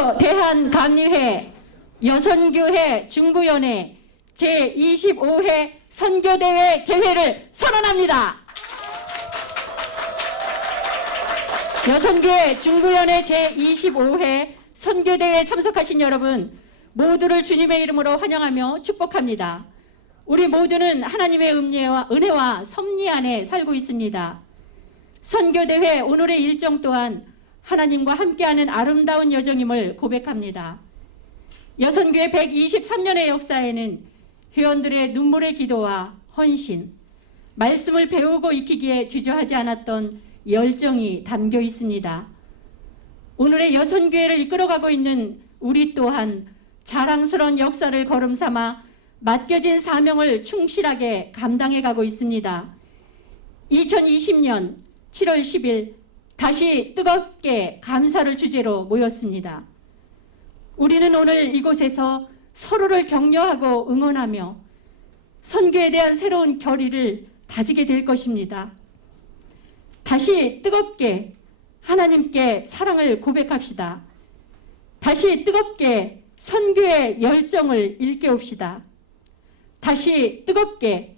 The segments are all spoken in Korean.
선교 대한감리회 여선교회 중부연회 제25회 선교대회 개회를 선언합니다. 여선교회 중부연회 제25회 선교대회에 참석하신 여러분 모두를 주님의 이름으로 환영하며 축복합니다. 우리 모두는 하나님의 은혜와 섭리 안에 살고 있습니다. 선교대회 오늘의 일정 또한 하나님과 함께하는 아름다운 여정임을 고백합니다. 여선교회 123년의 역사에는 회원들의 눈물의 기도와 헌신, 말씀을 배우고 익히기에 주저하지 않았던 열정이 담겨 있습니다. 오늘의 여선교회를 이끌어가고 있는 우리 또한 자랑스러운 역사를 걸음삼아 맡겨진 사명을 충실하게 감당해가고 있습니다. 2020년 7월 10일 다시 뜨겁게 감사를 주제로 모였습니다. 우리는 오늘 이곳에서 서로를 격려하고 응원하며 선교에 대한 새로운 결의를 다지게 될 것입니다. 다시 뜨겁게 하나님께 사랑을 고백합시다. 다시 뜨겁게 선교의 열정을 일깨웁시다. 다시 뜨겁게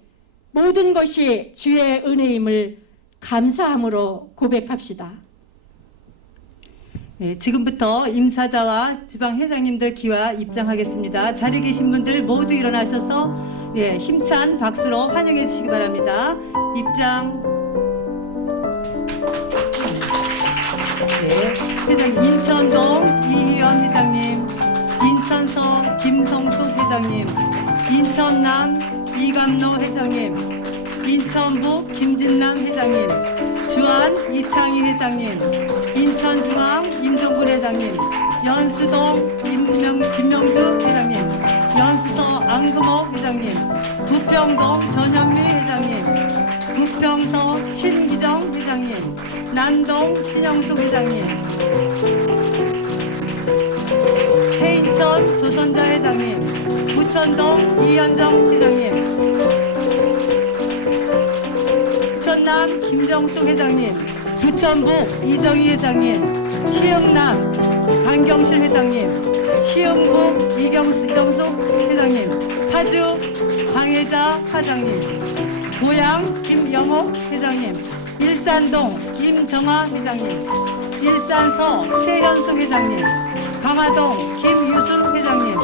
모든 것이 주의 은혜임을 감사함으로 고백합시다. 네, 지금부터 임사자와 지방회장님들 기와 입장하겠습니다. 자리에 계신 분들 모두 일어나셔서 힘찬 박수로 환영해 주시기 바랍니다. 입장. 네, 회장님 인천동 이희연 회장님, 인천서 김성숙 회장님, 인천남 이감노 회장님, 인천북 김진남 회장님, 주안 이창희 회장님, 인천중앙 임동근 회장님, 연수동 김명주 회장님, 연수서 안금옥 회장님, 부평동 전현미 회장님, 부평서 신기정 회장님, 남동 신영숙 회장님, 세인천 조선자 회장님, 부천동 이현정 회장님, 부천남 김정숙 회장님, 부천북 이정희 회장님, 시흥남 강경실 회장님, 시흥북 이정숙 회장님, 파주 강혜자 사장님, 고양 김영옥 회장님, 일산동 임정화 회장님, 일산서 최현숙 회장님, 강화동 김유순 회장님,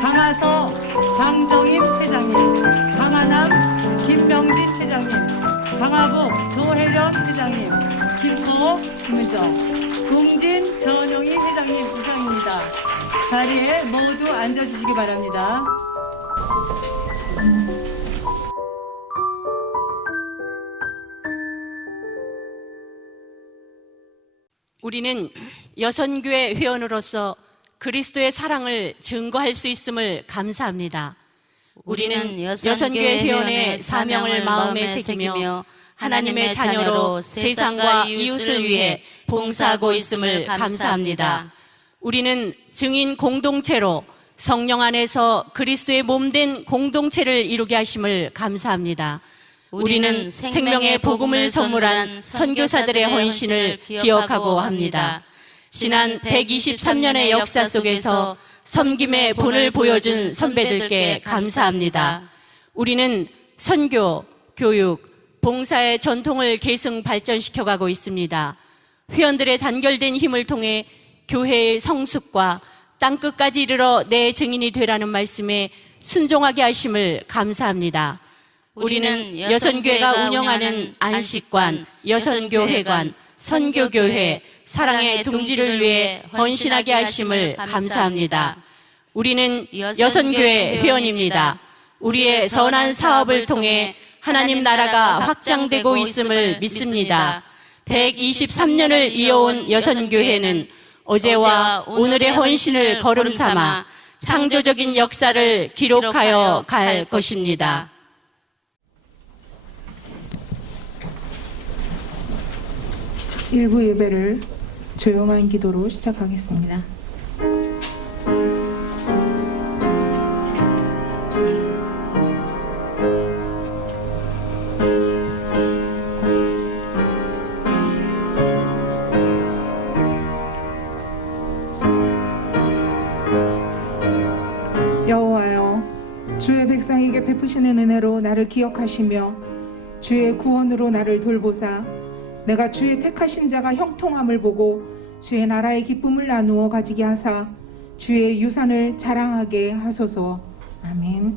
강화서 강정임 회장님, 강화남 김명진 회장님, 강화북 조혜련 회장님, 김포 김은정, 궁진 전용희 회장님 이상입니다. 자리에 모두 앉아주시기 바랍니다. 우리는 여선교회 회원으로서 그리스도의 사랑을 증거할 수 있음을 감사합니다. 우리는 여선교회 회원의 사명을 마음에 새기며 하나님의 자녀로 세상과 이웃을 위해 봉사하고 있음을 감사합니다. 우리는 증인 공동체로 성령 안에서 그리스도의 몸된 공동체를 이루게 하심을 감사합니다. 우리는 생명의 복음을 선물한 선교사들의 헌신을 기억하고 합니다. 지난 123년의 역사 속에서 섬김의 본을 보여준 선배들께 감사합니다. 우리는 선교, 교육, 봉사의 전통을 계승 발전시켜가고 있습니다. 회원들의 단결된 힘을 통해 교회의 성숙과 땅끝까지 이르러 내 증인이 되라는 말씀에 순종하게 하심을 감사합니다. 우리는 여선교회가 운영하는 안식관, 여선교회관, 선교교회, 사랑의 둥지를 위해 헌신하게 하심을 감사합니다. 우리는 여선교회 회원입니다. 우리의 선한 사업을 통해 하나님 나라가 확장되고 있음을 믿습니다. 123년을 이어온 여선교회는 어제와 오늘의 헌신을 걸음삼아 창조적인 역사를 기록하여 갈 것입니다. 일부 예배를 조용한 기도로 시작하겠습니다. 백성에게 베푸시는 은혜로 나를 기억하시며 주의 구원으로 나를 돌보사 내가 주의 택하신 자가 형통함을 보고 주의 나라의 기쁨을 나누어 가지게 하사 주의 유산을 자랑하게 하소서. 아멘.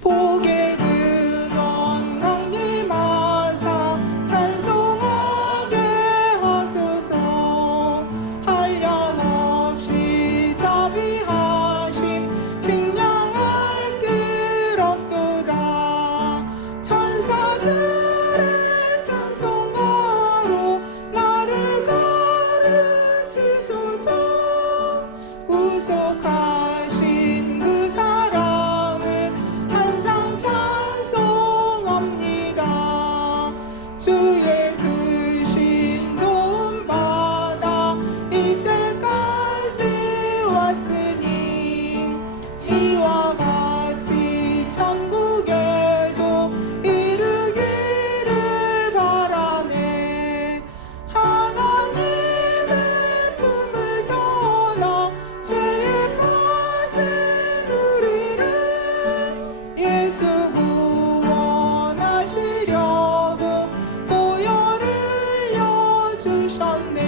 복의 근원 강림하사 찬송하게 하소서. 한량없이 자비하심 증량할 길 없도다. 천사들의 찬송가로 나를 가르치소서. 구속하신 그 사랑을 항상 찬송합니다. 주의 크신 도움 받아 이때까지 왔으니 이와 같이 천국에도 이르기를 바라네. 하나님의 품을 떠나 죄에 빠진 우리를 예수 구원하시려고 보혈을 여주셨네.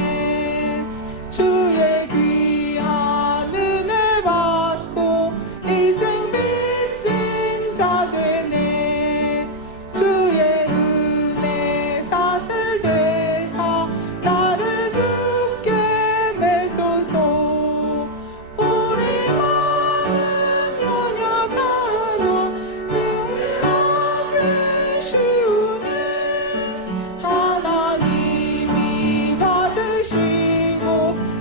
주의 귀한 은혜 받고 일생 빚진 자 되네. 주의 은혜 사슬 되사 나를 주께 매소서. 우리 마음은 연약하여 미움하기 쉬우니 하나님이 받으시고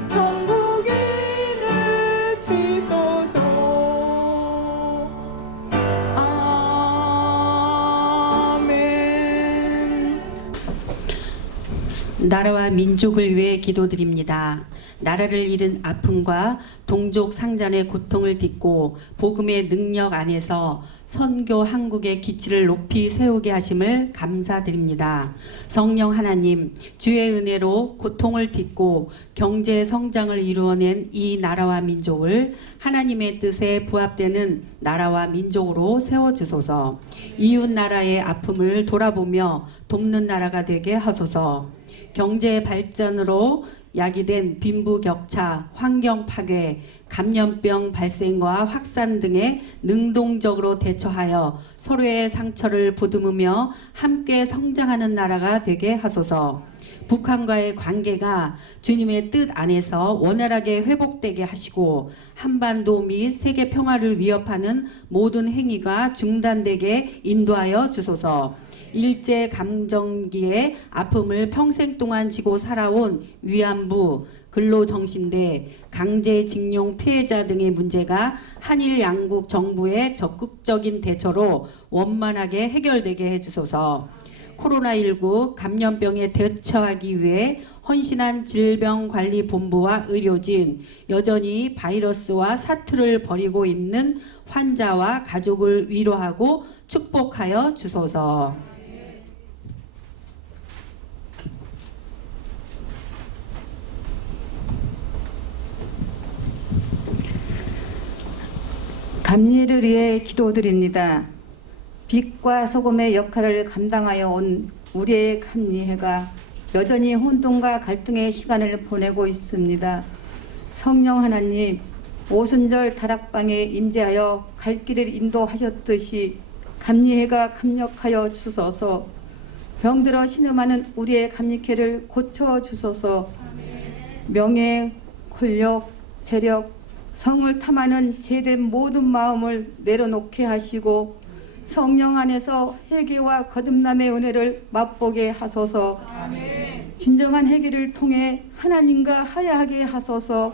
천국인을 치소서. 아멘. 나라와 민족을 위해 기도드립니다. 나라를 잃은 아픔과 동족 상잔의 고통을 딛고 복음의 능력 안에서 선교 한국의 기치를 높이 세우게 하심을 감사드립니다. 성령 하나님, 주의 은혜로 고통을 딛고 경제 성장을 이루어낸 이 나라와 민족을 하나님의 뜻에 부합되는 나라와 민족으로 세워주소서. 이웃 나라의 아픔을 돌아보며 돕는 나라가 되게 하소서. 경제 발전으로 야기된 빈부격차, 환경 파괴, 감염병 발생과 확산 등에 능동적으로 대처하여 서로의 상처를 보듬으며 함께 성장하는 나라가 되게 하소서. 북한과의 관계가 주님의 뜻 안에서 원활하게 회복되게 하시고 한반도 및 세계 평화를 위협하는 모든 행위가 중단되게 인도하여 주소서. 일제 감정기의 아픔을 평생 동안 지고 살아온 위안부, 근로정신대, 강제징용 피해자 등의 문제가 한일 양국 정부의 적극적인 대처로 원만하게 해결되게 해주소서. 코로나19 감염병에 대처하기 위해 헌신한 질병관리본부와 의료진, 여전히 바이러스와 사투를 벌이고 있는 환자와 가족을 위로하고 축복하여 주소서. 감리를 위해 기도드립니다. 빛과 소금의 역할을 감당하여 온 우리의 감리회가 여전히 혼돈과 갈등의 시간을 보내고 있습니다. 성령 하나님, 오순절 다락방에 임재하여 갈 길을 인도하셨듯이 감리회가 감력하여 주소서. 병들어 신음하는 우리의 감리회를 고쳐 주소서. 명예, 권력, 재력, 성을 탐하는 죄된 모든 마음을 내려놓게 하시고 성령 안에서 회개와 거듭남의 은혜를 맛보게 하소서. 진정한 회개를 통해 하나님과 화해하게 하소서.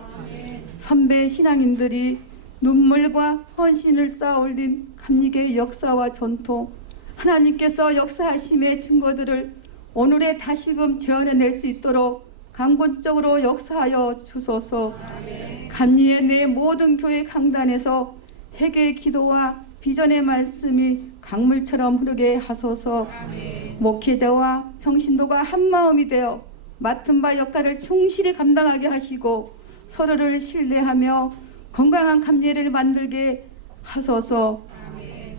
선배 신앙인들이 눈물과 헌신을 쌓아올린 감리교의 역사와 전통, 하나님께서 역사하심의 증거들을 오늘에 다시금 재현해낼 수 있도록 강권적으로 역사하여 주소서. 감리의 내 모든 교회 강단에서 회개의 기도와 비전의 말씀이 강물처럼 흐르게 하소서. 목회자와 평신도가 한마음이 되어 맡은 바 역할을 충실히 감당하게 하시고 서로를 신뢰하며 건강한 감리회를 만들게 하소서.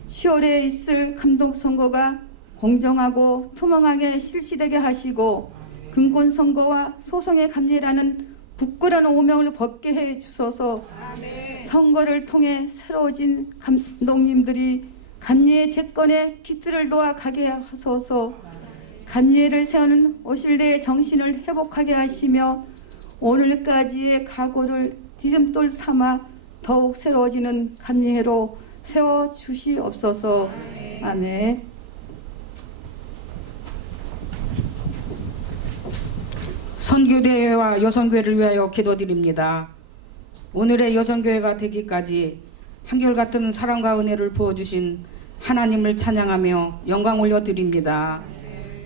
10월에 있을 감독선거가 공정하고 투명하게 실시되게 하시고 금권선거와 소송의 감리회라는 부끄러운 오명을 벗게 해 주소서. 선거를 통해 새로워진 감독님들이 감리회 재건에 깃들을 놓아 가게 하소서. 감리회를 세우는 오실대의 정신을 회복하게 하시며 오늘까지의 각오를 디딤돌 삼아 더욱 새로워지는 감리회로 세워 주시옵소서. 아멘. 선교대회와 여성교회를 위하여 기도드립니다. 오늘의 여성교회가 되기까지 한결같은 사랑과 은혜를 부어주신 하나님을 찬양하며 영광 올려드립니다.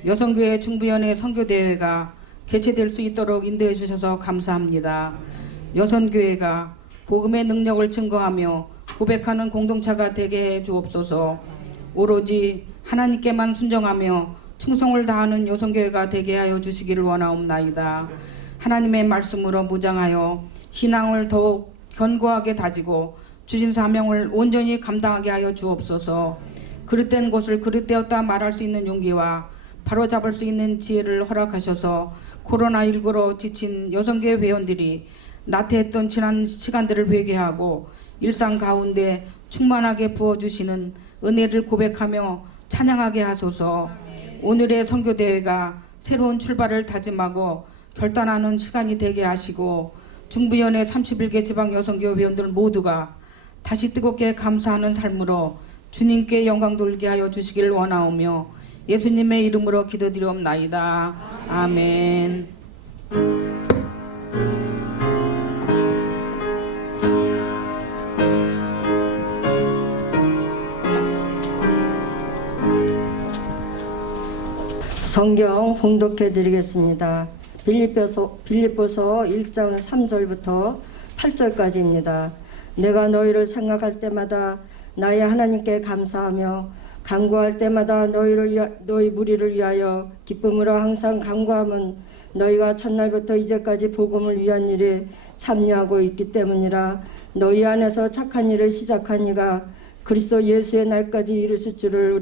여성교회 중부위원회 선교대회가 개최될 수 있도록 인도해 주셔서 감사합니다. 여성교회가 복음의 능력을 증거하며 고백하는 공동체가 되게 해 주옵소서. 오로지 하나님께만 순종하며 충성을 다하는 여성교회가 되게 하여 주시기를 원하옵나이다. 하나님의 말씀으로 무장하여 신앙을 더욱 견고하게 다지고 주신 사명을 온전히 감당하게 하여 주옵소서. 그릇된 곳을 그릇되었다 말할 수 있는 용기와 바로잡을 수 있는 지혜를 허락하셔서 코로나19로 지친 여성교회 회원들이 나태했던 지난 시간들을 회개하고 일상 가운데 충만하게 부어주시는 은혜를 고백하며 찬양하게 하소서. 오늘의 선교대회가 새로운 출발을 다짐하고 결단하는 시간이 되게 하시고 중부위원회 31개 지방 여성교회 회원들 모두가 다시 뜨겁게 감사하는 삶으로 주님께 영광 돌게 하여 주시기를 원하오며 예수님의 이름으로 기도드리옵나이다. 아멘. 성경 봉독해 드리겠습니다. 빌립보서 1장 3절부터 8절까지입니다. 내가 너희를 생각할 때마다 나의 하나님께 감사하며 간구할 때마다 너희 무리를 위하여 기쁨으로 항상 간구함은 너희가 첫날부터 이제까지 복음을 위한 일에 참여하고 있기 때문이라. 너희 안에서 착한 일을 시작한 이가 그리스도 예수의 날까지 이루실 줄을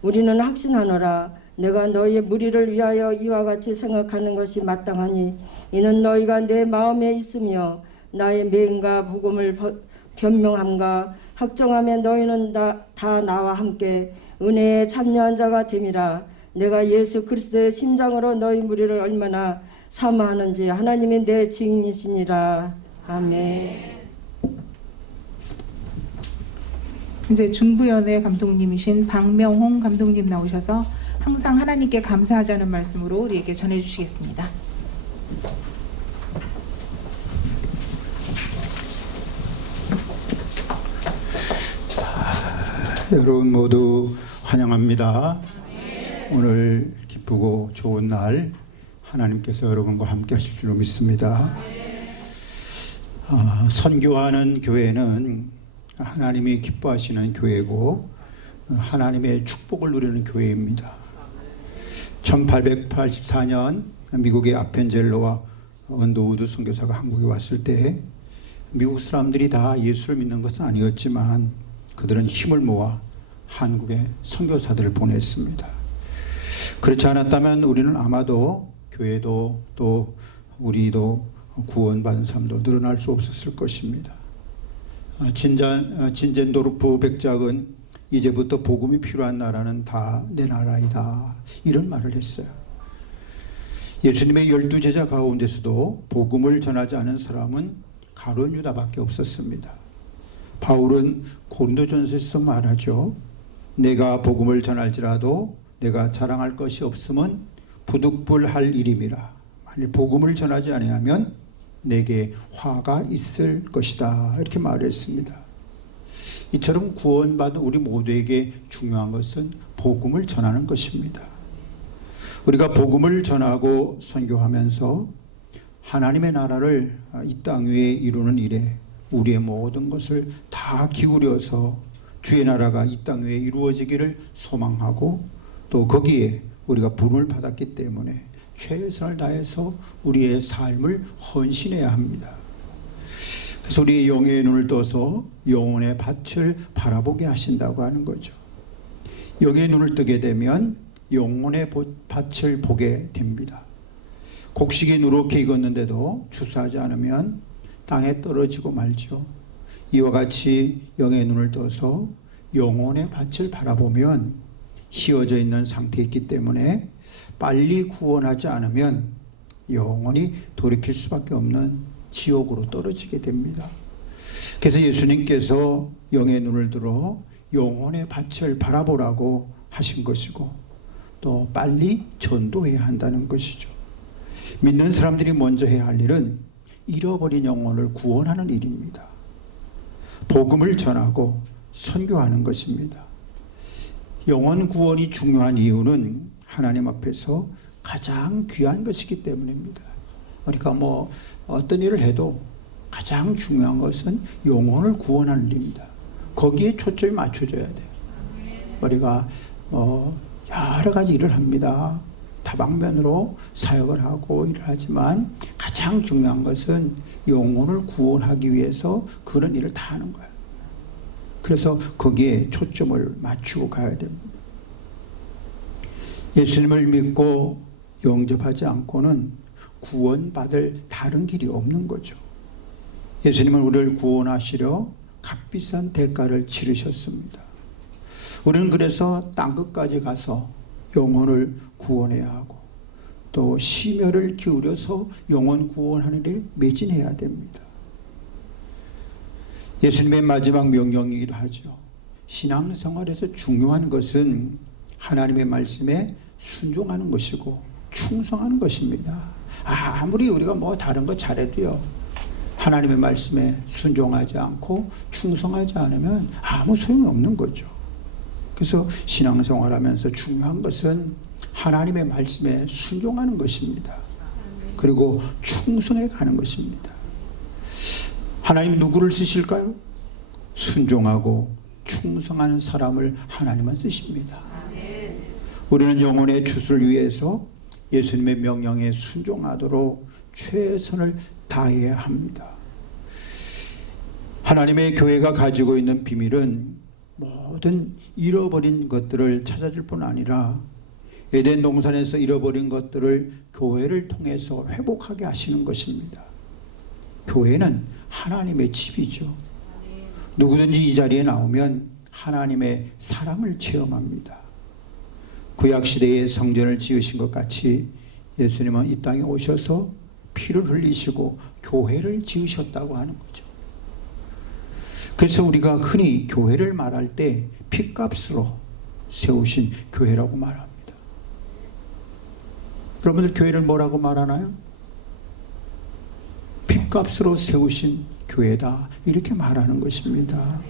우리는 확신하노라. 내가 너희의 무리를 위하여 이와 같이 생각하는 것이 마땅하니 이는 너희가 내 마음에 있으며 나의 맹인과 복음을 변명함과 확정하며 너희는 다 나와 함께 은혜에 참여한 자가 됨이라. 내가 예수 그리스도의 심장으로 너희 무리를 얼마나 사모하는지 하나님이 내 증인이시니라. 아멘. 이제 중부위원회 감독님이신 박명홍 감독님 나오셔서 항상 하나님께 감사하자는 말씀으로 우리에게 전해주시겠습니다. 여러분 모두 환영합니다. 오늘 기쁘고 좋은 날 하나님께서 여러분과 함께 하실 줄로 믿습니다. 선교하는 교회는 하나님이 기뻐하시는 교회고 하나님의 축복을 누리는 교회입니다. 1884년 미국의 아펜젤로와 언더우드 선교사가 한국에 왔을 때 미국 사람들이 다 예수를 믿는 것은 아니었지만 그들은 힘을 모아 한국에 선교사들을 보냈습니다. 그렇지 않았다면 우리는 아마도 교회도 또 우리도 구원받은 사람도 늘어날 수 없었을 것입니다. 진젠도르프 백작은 이제부터 복음이 필요한 나라는 다 내 나라이다, 이런 말을 했어요. 예수님의 12제자 가운데서도 복음을 전하지 않은 사람은 가룟 유다밖에 없었습니다. 바울은 고린도전서에서 말하죠. 내가 복음을 전할지라도 내가 자랑할 것이 없으면 부득불할 일임이라. 만일 복음을 전하지 아니하면 내게 화가 있을 것이다, 이렇게 말했습니다. 이처럼 구원받은 우리 모두에게 중요한 것은 복음을 전하는 것입니다. 우리가 복음을 전하고 선교하면서 하나님의 나라를 이 땅 위에 이루는 일에 우리의 모든 것을 다 기울여서 주의 나라가 이 땅 위에 이루어지기를 소망하고 또 거기에 우리가 부름을 받았기 때문에 최선을 다해서 우리의 삶을 헌신해야 합니다. 그래서 우리의 영의 눈을 떠서 영혼의 밭을 바라보게 하신다고 하는 거죠. 영의 눈을 뜨게 되면 영혼의 밭을 보게 됩니다. 곡식이 누렇게 익었는데도 추수하지 않으면 땅에 떨어지고 말죠. 이와 같이 영의 눈을 떠서 영혼의 밭을 바라보면 휘어져 있는 상태에 있기 때문에 빨리 구원하지 않으면 영원히 돌이킬 수밖에 없는 지옥으로 떨어지게 됩니다. 그래서 예수님께서 영의 눈을 들어 영혼의 밭을 바라보라고 하신 것이고 또 빨리 전도해야 한다는 것이죠. 믿는 사람들이 먼저 해야 할 일은 잃어버린 영혼을 구원하는 일입니다. 복음을 전하고 선교하는 것입니다. 영혼 구원이 중요한 이유는 하나님 앞에서 가장 귀한 것이기 때문입니다. 우리가 뭐 어떤 일을 해도 가장 중요한 것은 영혼을 구원하는 일입니다. 거기에 초점이 맞춰져야 돼요. 우리가 여러 가지 일을 합니다. 다방면으로 사역을 하고 일을 하지만 가장 중요한 것은 영혼을 구원하기 위해서 그런 일을 다 하는 거예요. 그래서 거기에 초점을 맞추고 가야 됩니다. 예수님을 믿고 영접하지 않고는 구원받을 다른 길이 없는 거죠. 예수님은 우리를 구원하시려 값비싼 대가를 치르셨습니다. 우리는 그래서 땅끝까지 가서 영혼을 구원해야 하고 또 심혈을 기울여서 영혼 구원하는 일에 매진해야 됩니다. 예수님의 마지막 명령이기도 하죠. 신앙생활에서 중요한 것은 하나님의 말씀에 순종하는 것이고 충성하는 것입니다. 아무리 우리가 뭐 다른 거 잘해도요, 하나님의 말씀에 순종하지 않고 충성하지 않으면 아무 소용이 없는 거죠. 그래서 신앙생활하면서 중요한 것은 하나님의 말씀에 순종하는 것입니다. 그리고 충성해 가는 것입니다. 하나님 누구를 쓰실까요? 순종하고 충성하는 사람을 하나님은 쓰십니다. 우리는 영혼의 주수를 위해서 예수님의 명령에 순종하도록 최선을 다해야 합니다. 하나님의 교회가 가지고 있는 비밀은 모든 잃어버린 것들을 찾아줄 뿐 아니라 에덴 동산에서 잃어버린 것들을 교회를 통해서 회복하게 하시는 것입니다. 교회는 하나님의 집이죠. 누구든지 이 자리에 나오면 하나님의 사랑을 체험합니다. 구약시대에 성전을 지으신 것 같이 예수님은 이 땅에 오셔서 피를 흘리시고 교회를 지으셨다고 하는 거죠. 그래서 우리가 흔히 교회를 말할 때 핏값으로 세우신 교회라고 말합니다. 여러분들 교회를 뭐라고 말하나요? 핏값으로 세우신 교회다, 이렇게 말하는 것입니다.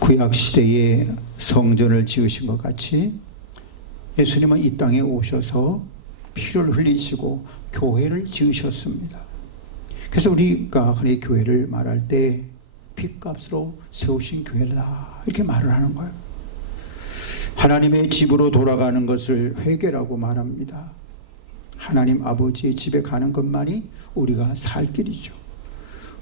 구약시대에 성전을 지으신 것 같이 예수님은 이 땅에 오셔서 피를 흘리시고 교회를 지으셨습니다. 그래서 우리가 흔히 교회를 말할 때 핏값으로 세우신 교회다, 이렇게 말을 하는 거예요. 하나님의 집으로 돌아가는 것을 회개라고 말합니다. 하나님 아버지의 집에 가는 것만이 우리가 살 길이죠.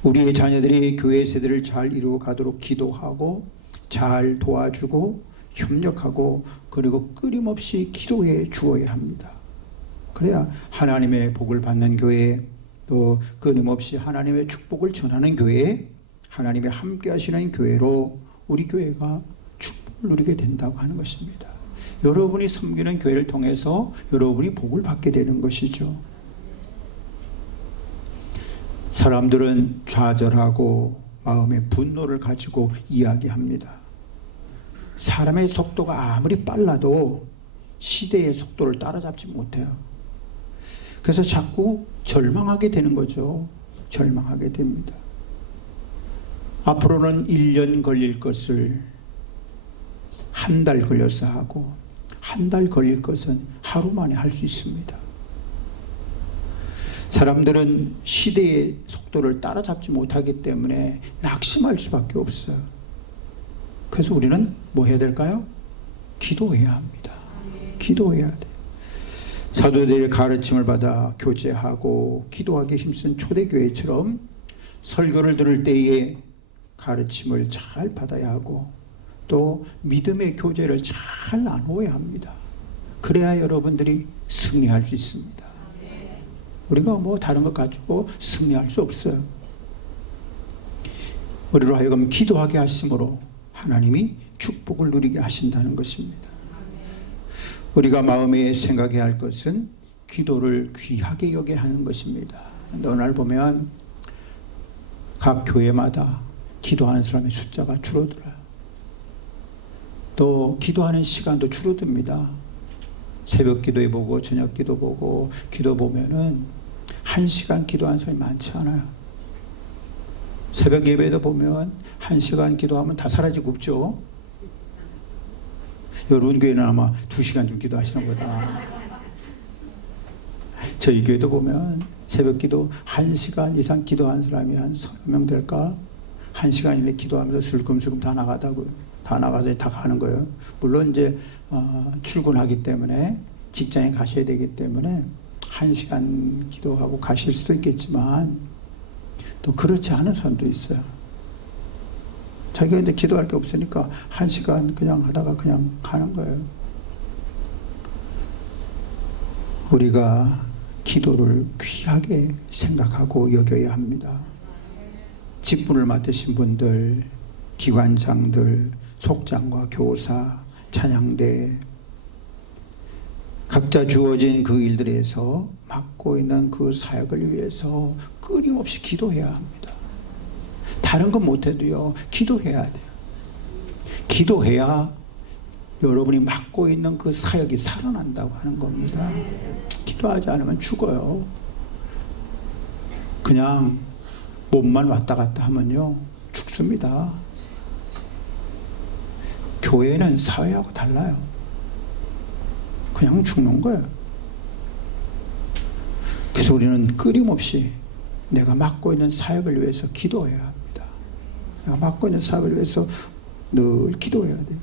우리의 자녀들이 교회 세대를 잘 이루어 가도록 기도하고 잘 도와주고 협력하고 그리고 끊임없이 기도해 주어야 합니다. 그래야 하나님의 복을 받는 교회, 또 끊임없이 하나님의 축복을 전하는 교회, 하나님의 함께 하시는 교회로 우리 교회가 축복을 누리게 된다고 하는 것입니다. 여러분이 섬기는 교회를 통해서 여러분이 복을 받게 되는 것이죠. 사람들은 좌절하고 마음의 분노를 가지고 이야기합니다. 사람의 속도가 아무리 빨라도 시대의 속도를 따라잡지 못해요. 그래서 자꾸 절망하게 되는 거죠. 절망하게 됩니다. 앞으로는 1년 걸릴 것을 한 달 걸려서 하고 한 달 걸릴 것은 하루 만에 할 수 있습니다. 사람들은 시대의 속도를 따라잡지 못하기 때문에 낙심할 수밖에 없어요. 그래서 우리는 뭐 해야 될까요? 기도해야 합니다. 기도해야 돼. 사도들의 가르침을 받아 교제하고 기도하기 힘쓴 초대교회처럼 설교를 들을 때에 가르침을 잘 받아야 하고 또 믿음의 교제를 잘 나누어야 합니다. 그래야 여러분들이 승리할 수 있습니다. 우리가 뭐 다른 것 가지고 승리할 수 없어요. 우리로 하여금 기도하게 하심으로 하나님이 축복을 누리게 하신다는 것입니다. 우리가 마음에 생각해야 할 것은 기도를 귀하게 여겨야 하는 것입니다. 근데 오늘 보면 각 교회마다 기도하는 사람의 숫자가 줄어들어요. 또 기도하는 시간도 줄어듭니다. 새벽 기도해 보고 저녁 기도 보고 기도 보면은 1시간 기도하는 사람이 많지 않아요. 새벽 예배도 보면 1시간 기도하면 다 사라지고 없죠. 여러분 교회는 아마 2시간 좀 기도하시는 거다. 저희 교회도 보면 새벽 기도 1시간 이상 기도한 사람이 한 30명 될까? 1시간 이내 기도하면서 슬금슬금 다 나가다고요. 다 나가서 다 가는 거예요. 물론 이제 출근하기 때문에 직장에 가셔야 되기 때문에 1시간 기도하고 가실 수도 있겠지만 또 그렇지 않은 사람도 있어요. 자기가 이제 기도할 게 없으니까 1시간 그냥 하다가 그냥 가는 거예요. 우리가 기도를 귀하게 생각하고 여겨야 합니다. 직분을 맡으신 분들, 기관장들, 속장과 교사, 찬양대 각자 주어진 그 일들에서 맡고 있는 그 사역을 위해서 끊임없이 기도해야 합니다. 다른 건 못해도요, 기도해야 돼요. 기도해야 여러분이 맡고 있는 그 사역이 살아난다고 하는 겁니다. 기도하지 않으면 죽어요. 그냥 몸만 왔다 갔다 하면요, 죽습니다. 교회는 사회하고 달라요. 그냥 죽는 거예요. 그래서 우리는 끊임없이 내가 맡고 있는 사역을 위해서 기도해야 합니다. 내가 맡고 있는 사역을 위해서 늘 기도해야 돼요.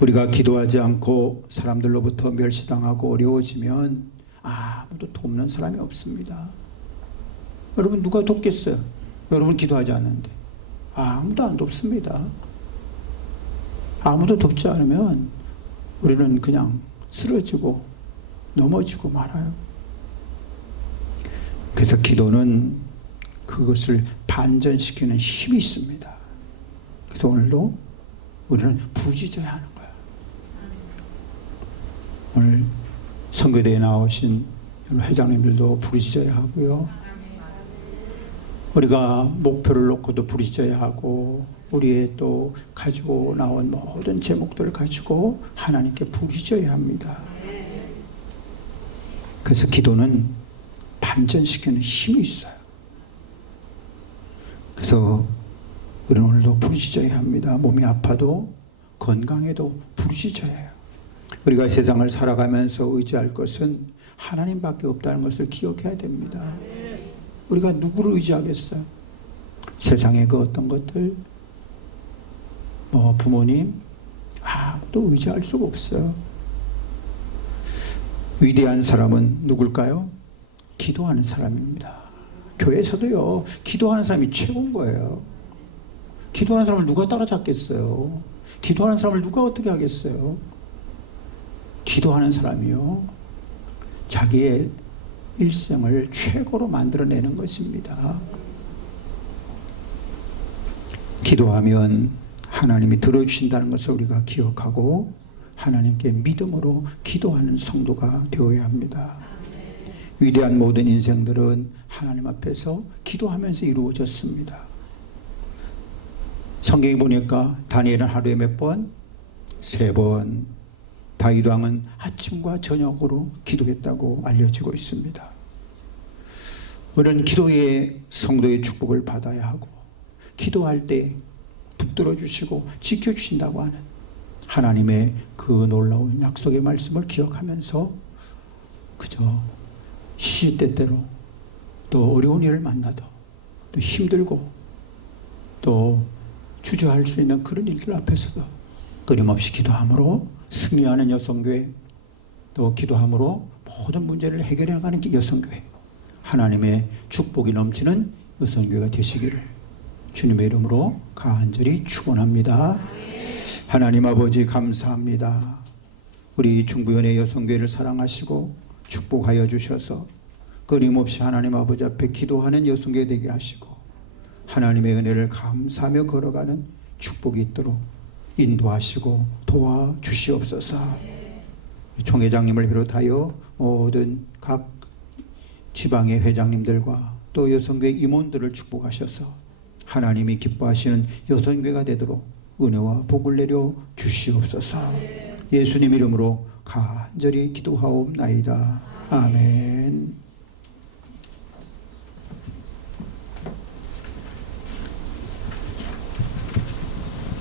우리가 기도하지 않고 사람들로부터 멸시당하고 어려워지면 아무도 돕는 사람이 없습니다. 여러분 누가 돕겠어요? 여러분 기도하지 않는데 아무도 안 돕습니다. 아무도 돕지 않으면 우리는 그냥 쓰러지고 넘어지고 말아요. 그래서 기도는 그것을 반전시키는 힘이 있습니다. 그래서 오늘도 우리는 부르짖어야 하는 거예요. 오늘 선교대에 나오신 회장님들도 부르짖어야 하고요. 우리가 목표를 놓고도 부르짖어야 하고 우리의 또 가지고 나온 모든 제목들을 가지고 하나님께 부르짖어야 합니다. 그래서 기도는 반전시키는 힘이 있어요. 그래서 우리는 오늘도 부르짖어야 합니다. 몸이 아파도 건강해도 부르짖어야 해요. 우리가 세상을 살아가면서 의지할 것은 하나님밖에 없다는 것을 기억해야 됩니다. 우리가 누구를 의지하겠어요? 세상의 그 어떤 것들, 부모님, 아무도 의지할 수가 없어요. 위대한 사람은 누굴까요? 기도하는 사람입니다. 교회에서도요, 기도하는 사람이 최고인 거예요. 기도하는 사람을 누가 따라잡겠어요? 기도하는 사람을 누가 어떻게 하겠어요? 기도하는 사람이요, 자기의 일생을 최고로 만들어내는 것입니다. 기도하면 하나님이 들어주신다는 것을 우리가 기억하고 하나님께 믿음으로 기도하는 성도가 되어야 합니다. 위대한 모든 인생들은 하나님 앞에서 기도하면서 이루어졌습니다. 성경에 보니까 다니엘은 하루에 몇 번? 3번. 다윗 왕은 아침과 저녁으로 기도했다고 알려지고 있습니다. 우리는 기도의 성도의 축복을 받아야 하고 기도할 때 붙들어 주시고 지켜 주신다고 하는 하나님의 그 놀라운 약속의 말씀을 기억하면서 그저 시시때때로 또 어려운 일을 만나도 또 힘들고 또 주저할 수 있는 그런 일들 앞에서도 끊임없이 기도함으로 승리하는 여성교회, 또 기도함으로 모든 문제를 해결해가는 여성교회, 하나님의 축복이 넘치는 여성교회가 되시기를 주님의 이름으로 간절히 축원합니다. 하나님 아버지 감사합니다. 우리 중부연의 여성교회를 사랑하시고 축복하여 주셔서 끊임없이 하나님 아버지 앞에 기도하는 여성교회 되게 하시고 하나님의 은혜를 감사하며 걸어가는 축복이 있도록 인도하시고 도와주시옵소서. 총회장님을 비롯하여 모든 각 지방의 회장님들과 또 여성교회 임원들을 축복하셔서 하나님이 기뻐하시는 여성교회가 되도록 은혜와 복을 내려 주시옵소서. 예수님 이름으로 간절히 기도하옵나이다. 아멘.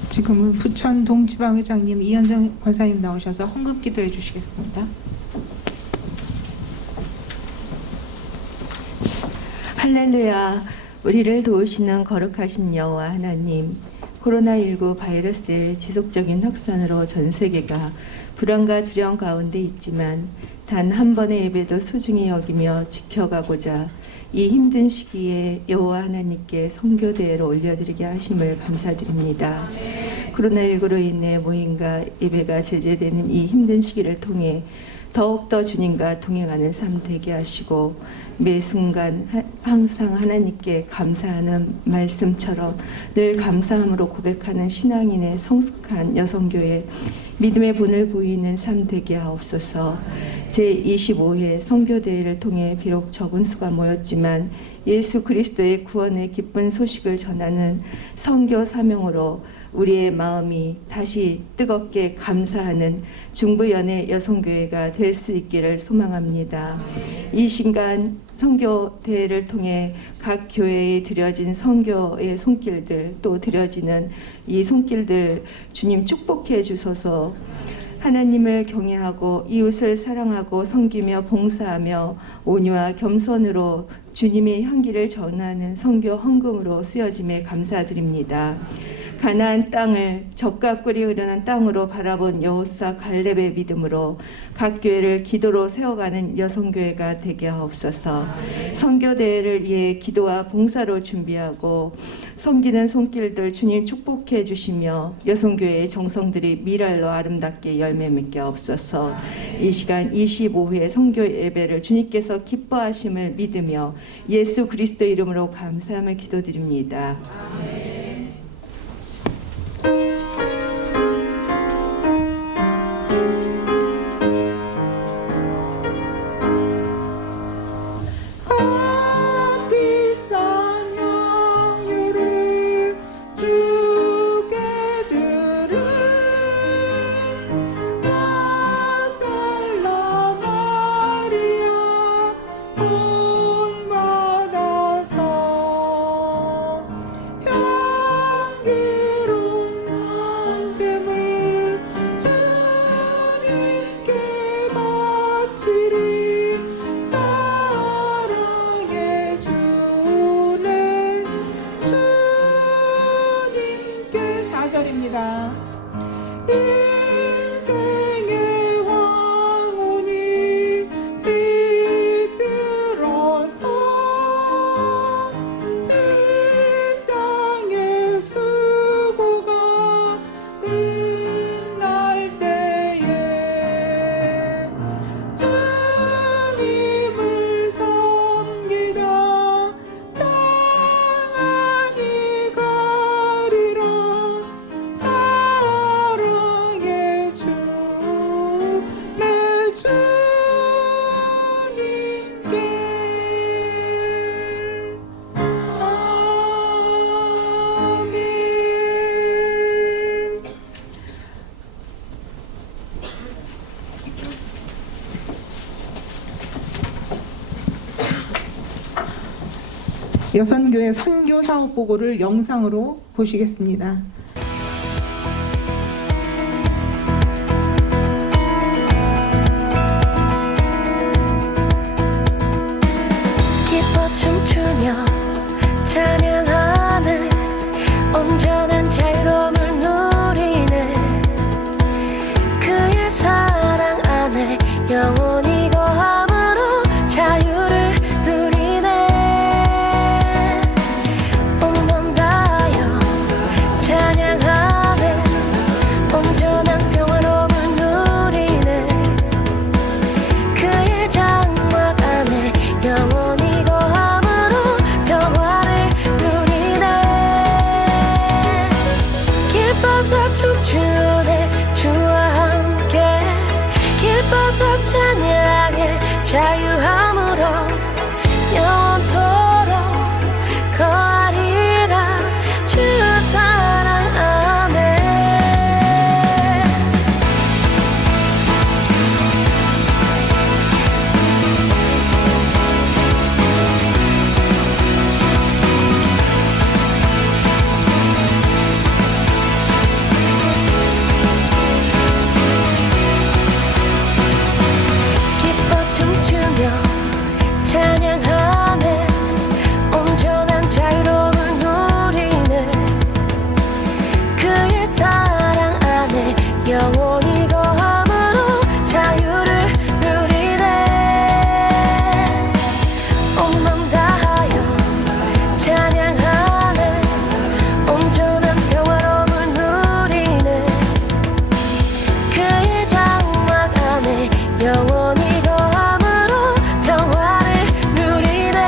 지금은 부천 동지방회장님 이현정 권사님 나오셔서 헌금 기도해 주시겠습니다. 할렐루야. 우리를 도우시는 거룩하신 여호와 하나님, 코로나19 바이러스의 지속적인 확산으로 전 세계가 불안과 두려움 가운데 있지만 단 한 번의 예배도 소중히 여기며 지켜가고자 이 힘든 시기에 여호와 하나님께 선교대회를 올려드리게 하심을 감사드립니다. 코로나19로 인해 모임과 예배가 제재되는 이 힘든 시기를 통해 더욱더 주님과 동행하는 삶 되게 하시고 매 순간 항상 하나님께 감사하는 말씀처럼 늘 감사함으로 고백하는 신앙인의 성숙한 여성교회 믿음의 본을 보이는 삶 되게 하옵소서. 제25회 선교대회를 통해 비록 적은 수가 모였지만 예수 그리스도의 구원의 기쁜 소식을 전하는 선교 사명으로 우리의 마음이 다시 뜨겁게 감사하는 중부연의 여성교회가 될 수 있기를 소망합니다. 이 시간 선교대회를 통해 각 교회에 드려진 선교의 손길들 또 드려지는 이 손길들 주님 축복해 주소서. 하나님을 경외하고 이웃을 사랑하고 섬기며 봉사하며 온유와 겸손으로 주님의 향기를 전하는 선교 헌금으로 쓰여짐에 감사드립니다. 가나안 땅을 젖과 꿀이 흐르는 땅으로 바라본 여호수아 갈렙의 믿음으로 각 교회를 기도로 세워가는 여성교회가 되게 하옵소서. 선교대회를 위해 기도와 봉사로 준비하고 섬기는 손길들 주님 축복해 주시며 여성교회의 정성들이 미랄로 아름답게 열매 맺게 하옵소서. 이 시간 25회 선교 예배를 주님께서 기뻐하심을 믿으며 예수 그리스도 이름으로 감사함을 기도드립니다. 아멘. 인생의 왕운이 비들어서 이 땅의 수고가 끝날 때에 주님을 섬기다 땅이 가리라. 사랑의 주 내 주님께 아멘. 여선교회 선교 사업 보고를 영상으로 보시겠습니다. 기뻐 춤추며 찬양하네. 온전한 자유로움을 누리네. 자유함으로 영원토록 거하리라 주 사랑 안에. 기뻐 춤추며 찬양하네. 온전한 자유로움을 누리네. 그의 사랑 안에 영원히 거함으로 자유를 누리네. 온 맘 다하여 찬양하네. 온전한 평화로움을 누리네. 그의 장막 안에 영원히 거함으로 평화를 누리네.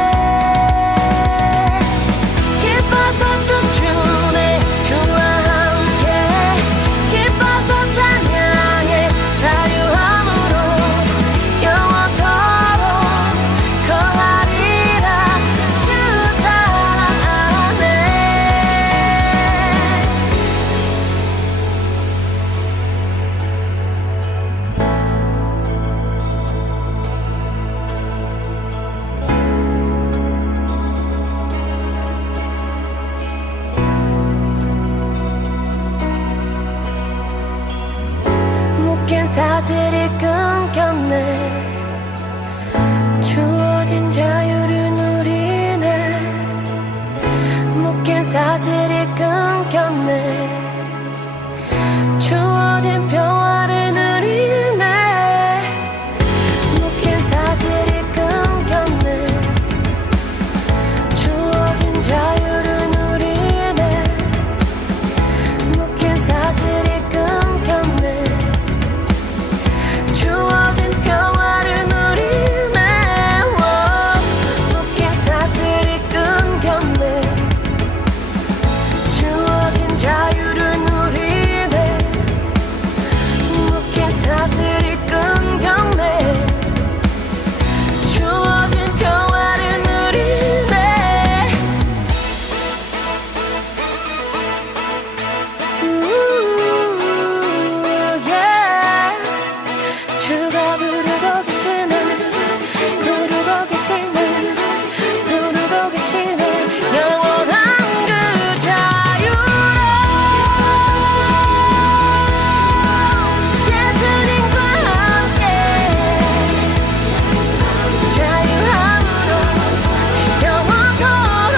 기뻐서 춤추네 주와 함께. 기뻐서 찬양해 자유함으로 영원토록 거하리라 주 사랑 안에. 묶인 사슬이 끊겼네. 주어진 자유를 누리네. 묶인 사슬이 끊겼네. 주어진 평화를 누리네. 묶인 사슬이 끊겼네. 주어진 자유를 누리네. 묶인 사슬이 끊겼네. 주어진 평화를 누리네. 묶인 사슬이 끊겼네. 주어진 자유를 누리네. 묶인 사슬이 끊겼네. 주어진 평화를 누리네. 주가 부르고 계시네. 부르고 계시네. 부르고 계시네. 영원한 그 자유로 예수님과 함께 자유함으로 영원토록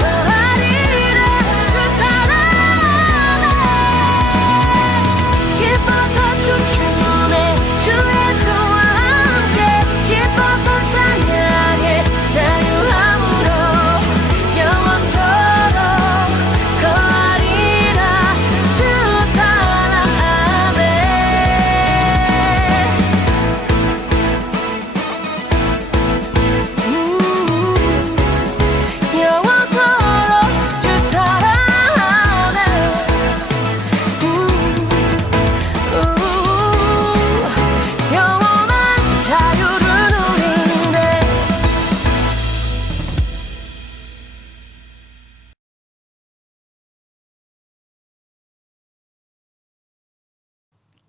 거하리라 그 사랑 안에. 기뻐서 춤추네 주 예수와 함께. 기뻐서 찬양해 자유함으로 영원토록 거하리라 주 사랑 안에. 영원토록 주 사랑 안에. 영원한 자유를 누리네.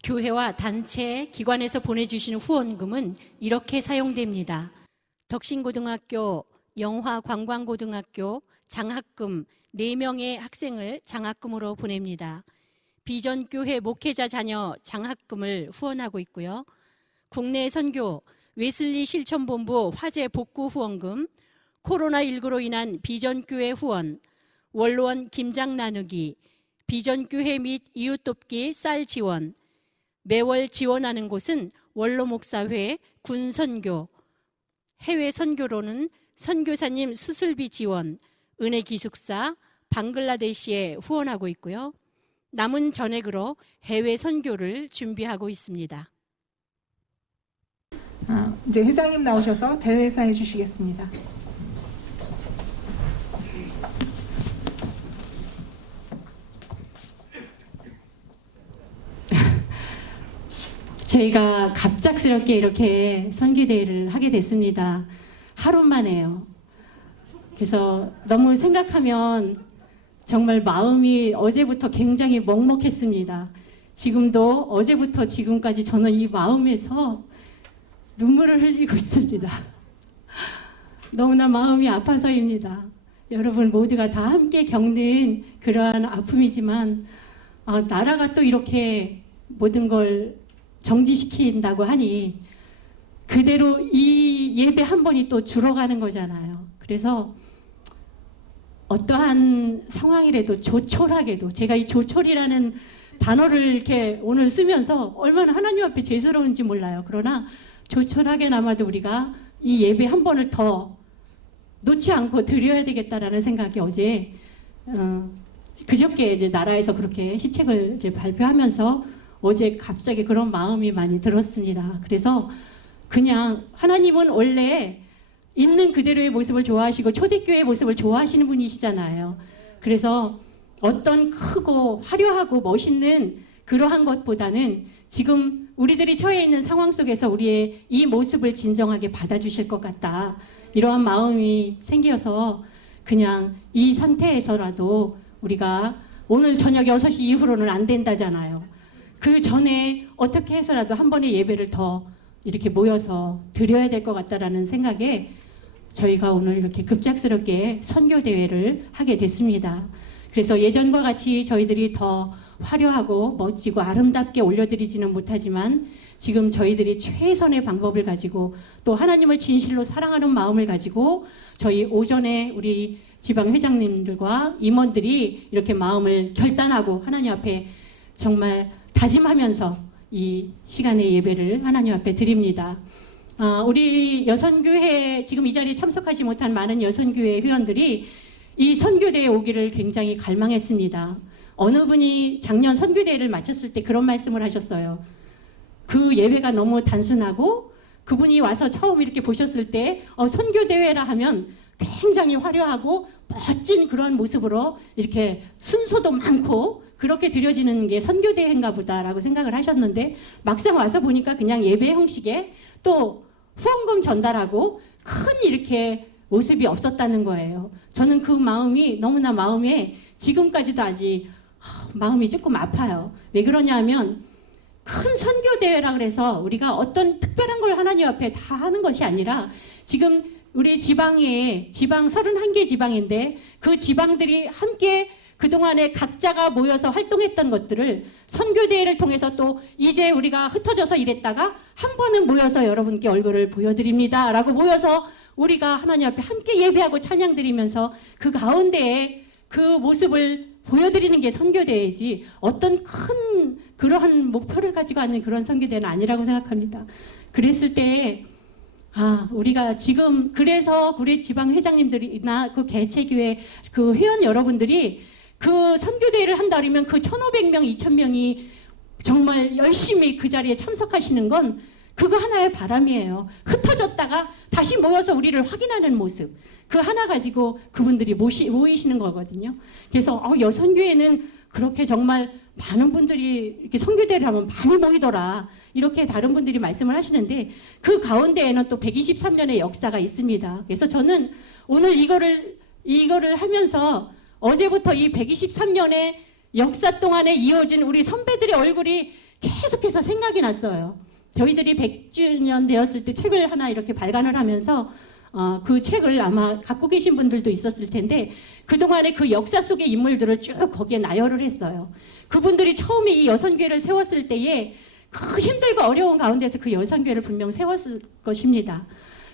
교회와 단체, 기관에서 보내주시는 후원금은 이렇게 사용됩니다. 덕신고등학교, 영화관광고등학교 장학금 4명의 학생을 장학금으로 보냅니다. 비전교회 목회자 자녀 장학금을 후원하고 있고요. 국내 선교, 웨슬리 실천본부 화재 복구 후원금, 코로나19로 인한 비전교회 후원, 원로원 김장 나누기, 비전교회 및 이웃돕기 쌀 지원, 매월 지원하는 곳은 원로목사회, 군선교, 해외 선교로는 선교사님 수술비 지원, 은혜기숙사, 방글라데시에 후원하고 있고요. 남은 전액으로 해외 선교를 준비하고 있습니다. 이제 회장님 나오셔서 대회사 해주시겠습니다. 저희가 갑작스럽게 이렇게 선교대회를 하게 됐습니다. 하루 만에요. 그래서 너무 생각하면 정말 마음이 어제부터 굉장히 먹먹했습니다. 지금도 어제부터 지금까지 저는 이 마음에서 눈물을 흘리고 있습니다. 너무나 마음이 아파서입니다. 여러분 모두가 다 함께 겪는 그러한 아픔이지만 나라가 또 이렇게 모든 걸 정지시킨다고 하니 그대로 이 예배 한 번이 또 줄어가는 거잖아요. 그래서 어떠한 상황이라도 조촐하게도, 제가 이 조촐이라는 단어를 이렇게 오늘 쓰면서 얼마나 하나님 앞에 죄스러운지 몰라요. 그러나 조촐하게나마도 우리가 이 예배 한 번을 더 놓지 않고 드려야 되겠다라는 생각이 어제 그저께 이제 나라에서 그렇게 시책을 이제 발표하면서 어제 갑자기 그런 마음이 많이 들었습니다. 그래서 그냥 하나님은 원래 있는 그대로의 모습을 좋아하시고 초대교회의 모습을 좋아하시는 분이시잖아요. 그래서 어떤 크고 화려하고 멋있는 그러한 것보다는 지금 우리들이 처해 있는 상황 속에서 우리의 이 모습을 진정하게 받아주실 것 같다. 이러한 마음이 생겨서 그냥 이 상태에서라도 우리가 오늘 저녁 6시 이후로는 안 된다잖아요. 그 전에 어떻게 해서라도 한 번의 예배를 더 이렇게 모여서 드려야 될 것 같다라는 생각에 저희가 오늘 이렇게 급작스럽게 선교대회를 하게 됐습니다. 그래서 예전과 같이 저희들이 더 화려하고 멋지고 아름답게 올려드리지는 못하지만 지금 저희들이 최선의 방법을 가지고 또 하나님을 진실로 사랑하는 마음을 가지고 저희 오전에 우리 지방 회장님들과 임원들이 이렇게 마음을 결단하고 하나님 앞에 정말 다짐하면서 이 시간의 예배를 하나님 앞에 드립니다. 우리 여선교회 지금 이 자리에 참석하지 못한 많은 여선교회 회원들이 이 선교대에 오기를 굉장히 갈망했습니다. 어느 분이 작년 선교대회를 마쳤을 때 그런 말씀을 하셨어요. 그 예배가 너무 단순하고 그분이 와서 처음 이렇게 보셨을 때 선교대회라 하면 굉장히 화려하고 멋진 그런 모습으로 이렇게 순서도 많고 그렇게 드려지는 게 선교대회인가 보다라고 생각을 하셨는데 막상 와서 보니까 그냥 예배 형식에 또 후원금 전달하고 큰 이렇게 모습이 없었다는 거예요. 저는 그 마음이 너무나 마음에 지금까지도 아직 마음이 조금 아파요. 왜 그러냐면 큰 선교대회라 그래서 우리가 어떤 특별한 걸 하나님 앞에 다 하는 것이 아니라 지금 우리 지방에 지방 31개 지방인데 그 지방들이 함께 그동안에 각자가 모여서 활동했던 것들을 선교대회를 통해서 또 이제 우리가 흩어져서 일했다가 한 번은 모여서 여러분께 얼굴을 보여드립니다 라고 모여서 우리가 하나님 앞에 함께 예배하고 찬양 드리면서 그 가운데에 그 모습을 보여드리는 게 선교대회지 어떤 큰 그러한 목표를 가지고 하는 그런 선교대회는 아니라고 생각합니다. 그랬을 때 우리가 지금 그래서 우리 지방 회장님들이나 그 개체교회 그 회원 여러분들이 그 선교대회를 한다 그러면 그 1,500명, 2,000명이 정말 열심히 그 자리에 참석하시는 건 그거 하나의 바람이에요. 흩어졌다가 다시 모여서 우리를 확인하는 모습. 그 하나 가지고 그분들이 모이시는 거거든요. 그래서 여선교회는 그렇게 정말 많은 분들이 이렇게 선교대회를 하면 많이 모이더라. 이렇게 다른 분들이 말씀을 하시는데 그 가운데에는 또 123년의 역사가 있습니다. 그래서 저는 오늘 이거를 하면서 어제부터 이 123년의 역사 동안에 이어진 우리 선배들의 얼굴이 계속해서 생각이 났어요. 저희들이 100주년 되었을 때 책을 하나 이렇게 발간을 하면서 그 책을 아마 갖고 계신 분들도 있었을 텐데 그동안의 그 역사 속의 인물들을 쭉 거기에 나열을 했어요. 그분들이 처음에 이 여선교회를 세웠을 때에 그 힘들고 어려운 가운데서 그 여선교회를 분명 세웠을 것입니다.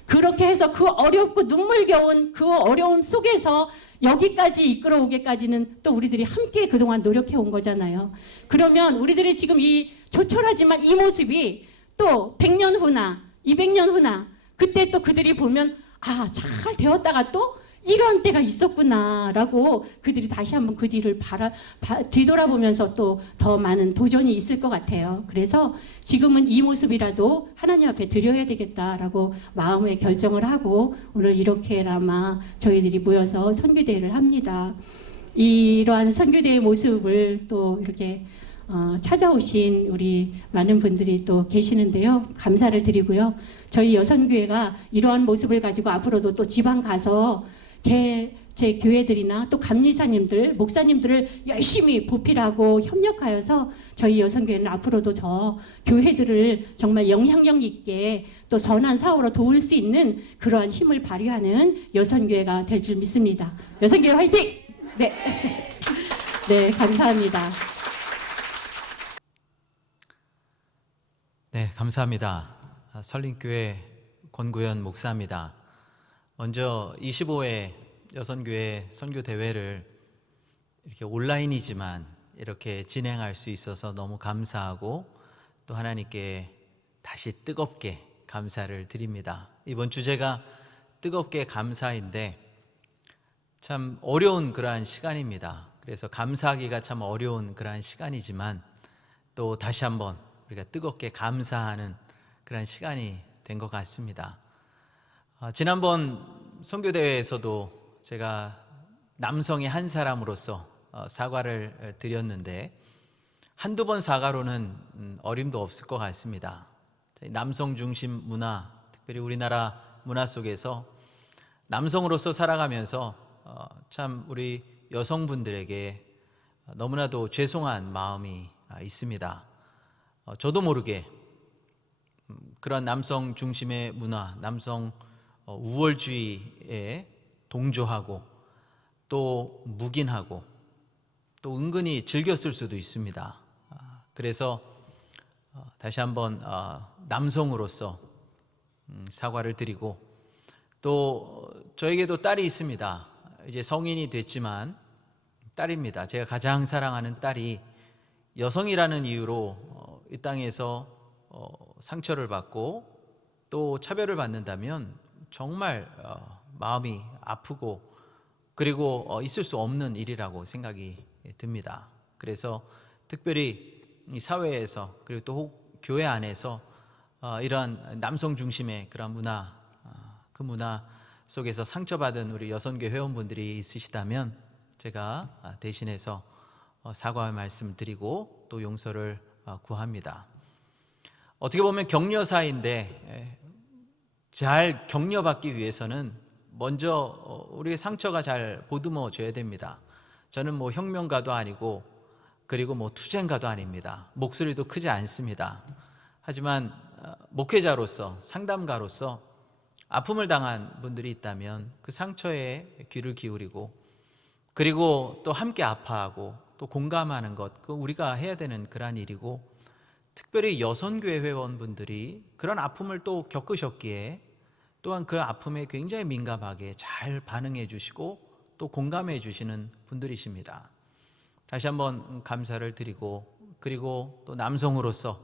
그렇게 해서 그 어렵고 눈물겨운 그 어려움 속에서 여기까지 이끌어오기까지는 또 우리들이 함께 그동안 노력해 온 거잖아요. 그러면 우리들이 지금 이 조촐하지만 이 모습이 또 100년 후나 200년 후나 그때 또 그들이 보면 잘 되었다가 또 이런 때가 있었구나라고 그들이 다시 한번 그 뒤를 뒤돌아보면서 또 더 많은 도전이 있을 것 같아요. 그래서 지금은 이 모습이라도 하나님 앞에 드려야 되겠다라고 마음에 결정을 하고 오늘 이렇게나마 저희들이 모여서 선교대회를 합니다. 이러한 선교대회 모습을 또 이렇게 찾아오신 우리 많은 분들이 또 계시는데요. 감사를 드리고요. 저희 여선교회가 이러한 모습을 가지고 앞으로도 또 지방 가서 제 교회들이나 또 감리사님들, 목사님들을 열심히 보필하고 협력하여서 저희 여선교회는 앞으로도 저 교회들을 정말 영향력 있게 또 선한 사업으로 도울 수 있는 그러한 힘을 발휘하는 여선교회가 될 줄 믿습니다. 여선교회 화이팅! 네. 네, 감사합니다. 네, 감사합니다. 설림교회 권구현 목사입니다. 먼저 25회 여선교회 선교대회를 이렇게 온라인이지만 이렇게 진행할 수 있어서 너무 감사하고 또 하나님께 다시 뜨겁게 감사를 드립니다. 이번 주제가 뜨겁게 감사인데 참 어려운 그러한 시간입니다. 그래서 감사하기가 참 어려운 그러한 시간이지만 또 다시 한번 우리가 뜨겁게 감사하는 그런 시간이 된 것 같습니다. 지난번 선교대회에서도 제가 남성의 한 사람으로서 사과를 드렸는데 한두 번 사과로는 어림도 없을 것 같습니다. 남성 중심 문화, 특별히 우리나라 문화 속에서 남성으로서 살아가면서 참 우리 여성분들에게 너무나도 죄송한 마음이 있습니다. 저도 모르게 그런 남성 중심의 문화, 남성 우월주의에 동조하고 또 묵인하고 또 은근히 즐겼을 수도 있습니다. 그래서 다시 한번 남성으로서 사과를 드리고 또 저에게도 딸이 있습니다. 이제 성인이 됐지만 딸입니다. 제가 가장 사랑하는 딸이 여성이라는 이유로 이 땅에서 상처를 받고 또 차별을 받는다면 정말 마음이 아프고 그리고 있을 수 없는 일이라고 생각이 듭니다. 그래서 특별히 이 사회에서 그리고 또 교회 안에서 이러한 남성 중심의 그런 문화, 그 문화 속에서 상처받은 우리 여선교 회원분들이 있으시다면 제가 대신해서 사과의 말씀 드리고 또 용서를 구합니다. 어떻게 보면 격려사인데 잘 격려받기 위해서는 먼저 우리의 상처가 잘 보듬어져야 됩니다. 저는 뭐 혁명가도 아니고 그리고 뭐 투쟁가도 아닙니다. 목소리도 크지 않습니다. 하지만 목회자로서 상담가로서 아픔을 당한 분들이 있다면 그 상처에 귀를 기울이고 그리고 또 함께 아파하고 또 공감하는 것, 그 우리가 해야 되는 그러한 일이고 특별히 여선교회 회원분들이 그런 아픔을 또 겪으셨기에 또한 그 아픔에 굉장히 민감하게 잘 반응해 주시고 또 공감해 주시는 분들이십니다. 다시 한번 감사를 드리고 그리고 또 남성으로서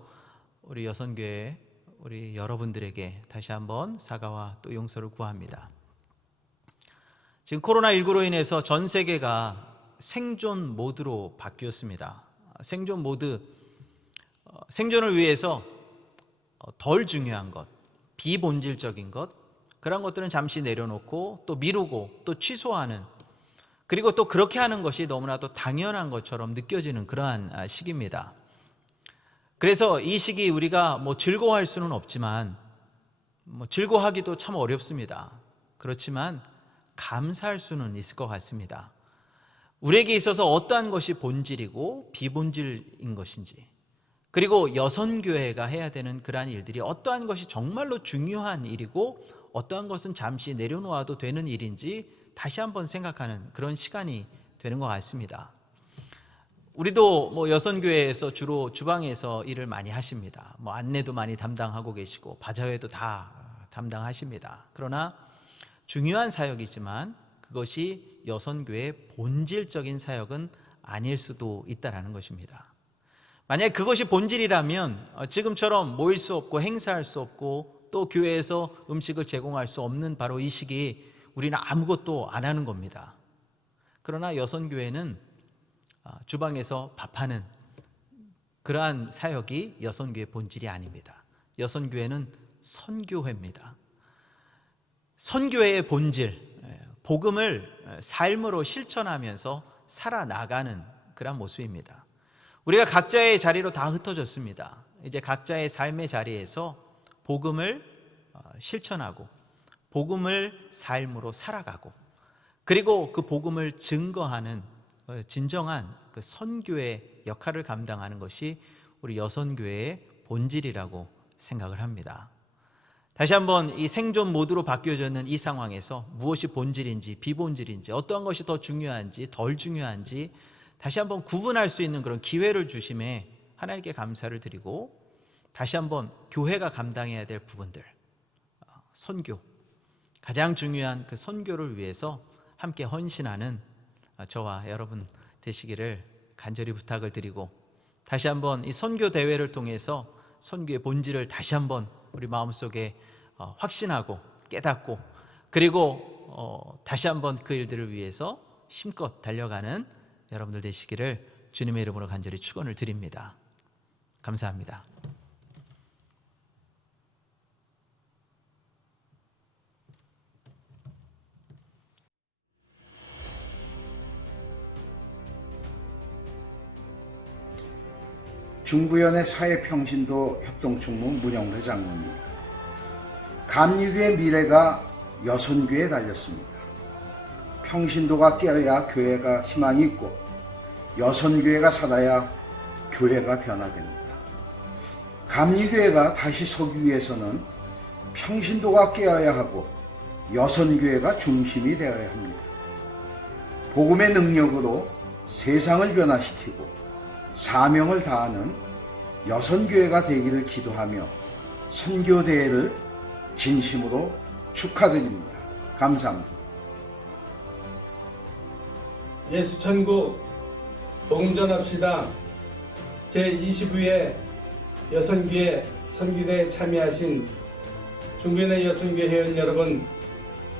우리 여선교회 우리 여러분들에게 다시 한번 사과와 또 용서를 구합니다. 지금 코로나19로 인해서 전 세계가 생존 모드로 바뀌었습니다. 생존 모드, 생존을 위해서 덜 중요한 것, 비본질적인 것, 그런 것들은 잠시 내려놓고 또 미루고 또 취소하는, 그리고 또 그렇게 하는 것이 너무나도 당연한 것처럼 느껴지는 그러한 시기입니다. 그래서 이 시기 우리가 뭐 즐거워할 수는 없지만 즐거워하기도 참 어렵습니다. 그렇지만 감사할 수는 있을 것 같습니다. 우리에게 있어서 어떠한 것이 본질이고 비본질인 것인지, 그리고 여선교회가 해야 되는 그러한 일들이 어떠한 것이 정말로 중요한 일이고 어떠한 것은 잠시 내려놓아도 되는 일인지 다시 한번 생각하는 그런 시간이 되는 것 같습니다. 우리도 뭐 여선교회에서 주로 주방에서 일을 많이 하십니다. 뭐 안내도 많이 담당하고 계시고 바자회도 다 담당하십니다. 그러나 중요한 사역이지만 그것이 여선교회의 본질적인 사역은 아닐 수도 있다는 것입니다. 만약에 그것이 본질이라면 지금처럼 모일 수 없고 행사할 수 없고 또 교회에서 음식을 제공할 수 없는 바로 이 시기 우리는 아무것도 안 하는 겁니다. 그러나 여선교회는 주방에서 밥하는 그러한 사역이 여선교회의 본질이 아닙니다. 여선교회는 선교회입니다. 선교회의 본질, 복음을 삶으로 실천하면서 살아나가는 그런 모습입니다. 우리가 각자의 자리로 다 흩어졌습니다. 이제 각자의 삶의 자리에서 복음을 실천하고 복음을 삶으로 살아가고 그리고 그 복음을 증거하는 진정한 그 선교의 역할을 감당하는 것이 우리 여선교회의 본질이라고 생각을 합니다. 다시 한번 이 생존 모드로 바뀌어졌는 이 상황에서 무엇이 본질인지 비본질인지 어떠한 것이 더 중요한지 덜 중요한지 다시 한번 구분할 수 있는 그런 기회를 주심에 하나님께 감사를 드리고 다시 한번 교회가 감당해야 될 부분들, 선교, 가장 중요한 그 선교를 위해서 함께 헌신하는 저와 여러분 되시기를 간절히 부탁을 드리고 다시 한번 이 선교 대회를 통해서 선교의 본질을 다시 한번 우리 마음속에 확신하고 깨닫고 그리고 다시 한번 그 일들을 위해서 힘껏 달려가는 여러분들 되시기를 주님의 이름으로 간절히 축원을 드립니다. 감사합니다. 중구연의 사회평신도 협동총무 문영래 장로입니다. 감리교의 미래가 여선교에 달렸습니다. 평신도가 깨어야 교회가 희망이 있고 여선교회가 살아야 교회가 변화됩니다. 감리교회가 다시 서기 위해서는 평신도가 깨어야 하고 여선교회가 중심이 되어야 합니다. 복음의 능력으로 세상을 변화시키고 사명을 다하는 여선교회가 되기를 기도하며 선교대회를 진심으로 축하드립니다. 감사합니다. 예수천국 복음전합시다 제25회 여선교회 선교대에 참여하신 중구연의 여선교회 회원 여러분,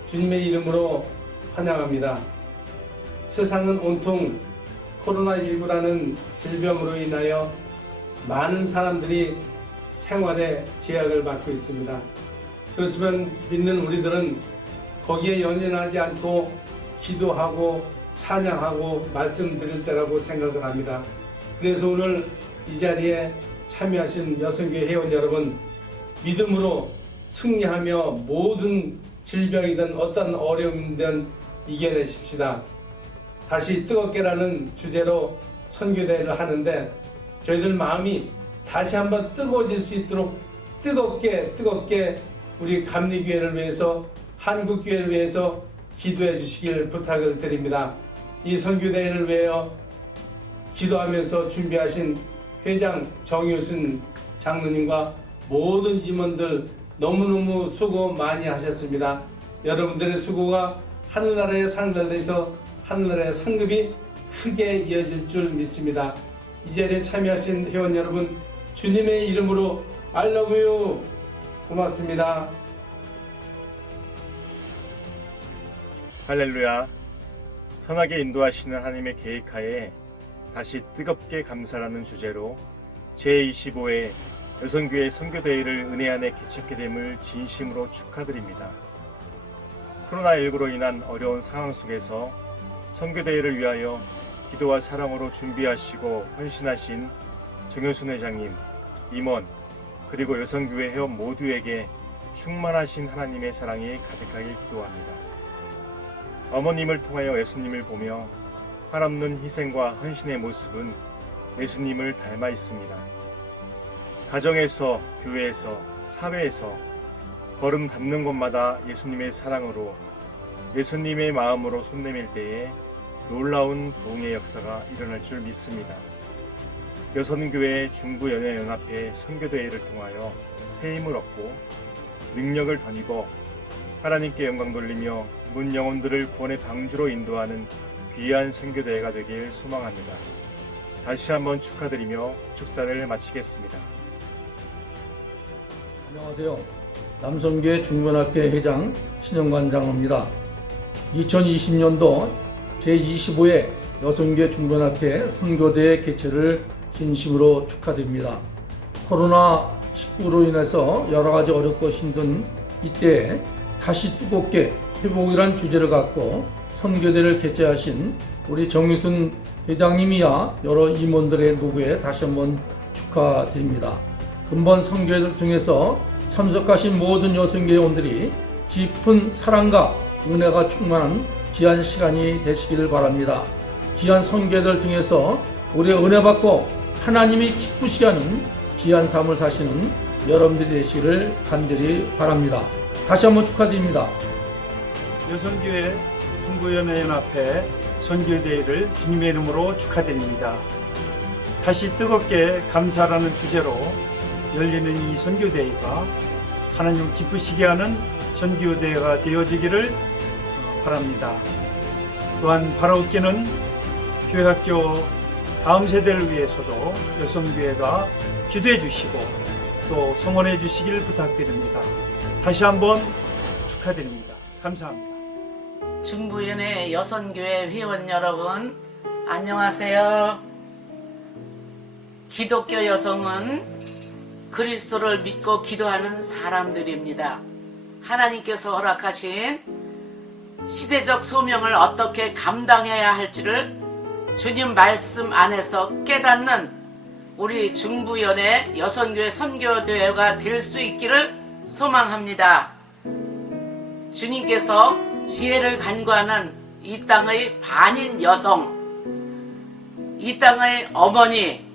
주님의 이름으로 환영합니다. 세상은 온통 코로나19라는 질병으로 인하여 많은 사람들이 생활에 제약을 받고 있습니다. 그렇지만 믿는 우리들은 거기에 연연하지 않고 기도하고 찬양하고 말씀드릴 때라고 생각을 합니다. 그래서 오늘 이 자리에 참여하신 여선교회 회원 여러분, 믿음으로 승리하며 모든 질병이든 어떤 어려움이든 이겨내십시다. 다시 뜨겁게라는 주제로 선교대회를 하는데 저희들 마음이 다시 한번 뜨거워질 수 있도록 뜨겁게 우리 감리교회를 위해서 한국교회를 위해서 기도해 주시길 부탁을 드립니다. 이 선교대회를 위하여 기도하면서 준비하신 회장 정효순 장로님과 모든 임원들 너무너무 수고 많이 하셨습니다. 여러분들의 수고가 하늘나라에 상달돼서 하늘나라의 상급이 크게 이어질 줄 믿습니다. 이 자리에 참여하신 회원 여러분, 주님의 이름으로 I love you. 고맙습니다. 할렐루야. 선하게 인도하시는 하나님의 계획하에 다시 뜨겁게 감사라는 주제로 제25회 여선교회 선교대회를 은혜 안에 개최하게 됨을 진심으로 축하드립니다. 코로나19로 인한 어려운 상황 속에서 선교대회를 위하여 기도와 사랑으로 준비하시고 헌신하신 정효순 회장님, 임원, 그리고 여선교회 회원 모두에게 충만하신 하나님의 사랑이 가득하길 기도합니다. 어머님을 통하여 예수님을 보며 한없는 희생과 헌신의 모습은 예수님을 닮아 있습니다. 가정에서, 교회에서, 사회에서 걸음 닿는 곳마다 예수님의 사랑으로 예수님의 마음으로 손 내밀 때에 놀라운 부흥의 역사가 일어날 줄 믿습니다. 여선교회 중구연회연합회 선교대회를 통하여 새 힘을 얻고 능력을 덧입어 하나님께 영광 돌리며 문 영혼들을 구원의 방주로 인도하는 귀한 선교대회가 되길 소망합니다. 다시 한번 축하드리며 축사를 마치겠습니다. 안녕하세요. 남선교회 중구연합회 회장 신영관 장로입니다. 2020년도 제25회 여선교회 중구연합회 선교대회 개최를 진심으로 축하드립니다. 코로나19로 인해서 여러 가지 어렵고 힘든 이때에 다시 뜨겁게 회복이란 주제를 갖고 선교대를 개최하신 우리 정유순 회장님이야 여러 임원들의 노고에 다시 한번 축하드립니다. 근본 선교회를 통해서 참석하신 모든 여성교회원들이 깊은 사랑과 은혜가 충만한 귀한 시간이 되시기를 바랍니다. 귀한 선교회를 통해서 우리 은혜 받고 하나님이 기쁘시게 하는 귀한 삶을 사시는 여러분들이 되시기를 간절히 바랍니다. 다시 한번 축하드립니다. 여성교회 중부연회연합회 선교대회를 주님의 이름으로 축하드립니다. 다시 뜨겁게 감사라는 주제로 열리는 이 선교대회가 하나님 기쁘시게 하는 선교대회가 되어지기를 바랍니다. 또한 바라옵기는 교회학교 다음 세대를 위해서도 여성교회가 기도해 주시고 또 성원해 주시기를 부탁드립니다. 다시 한번 축하드립니다. 감사합니다. 중부연회 여성교회 회원 여러분, 안녕하세요. 기독교 여성은 그리스도를 믿고 기도하는 사람들입니다. 하나님께서 허락하신 시대적 소명을 어떻게 감당해야 할지를 주님 말씀 안에서 깨닫는 우리 중부연회 여성교회 선교대회가 될 수 있기를 소망합니다. 주님께서 지혜를 간구하는 이 땅의 반인 여성, 이 땅의 어머니,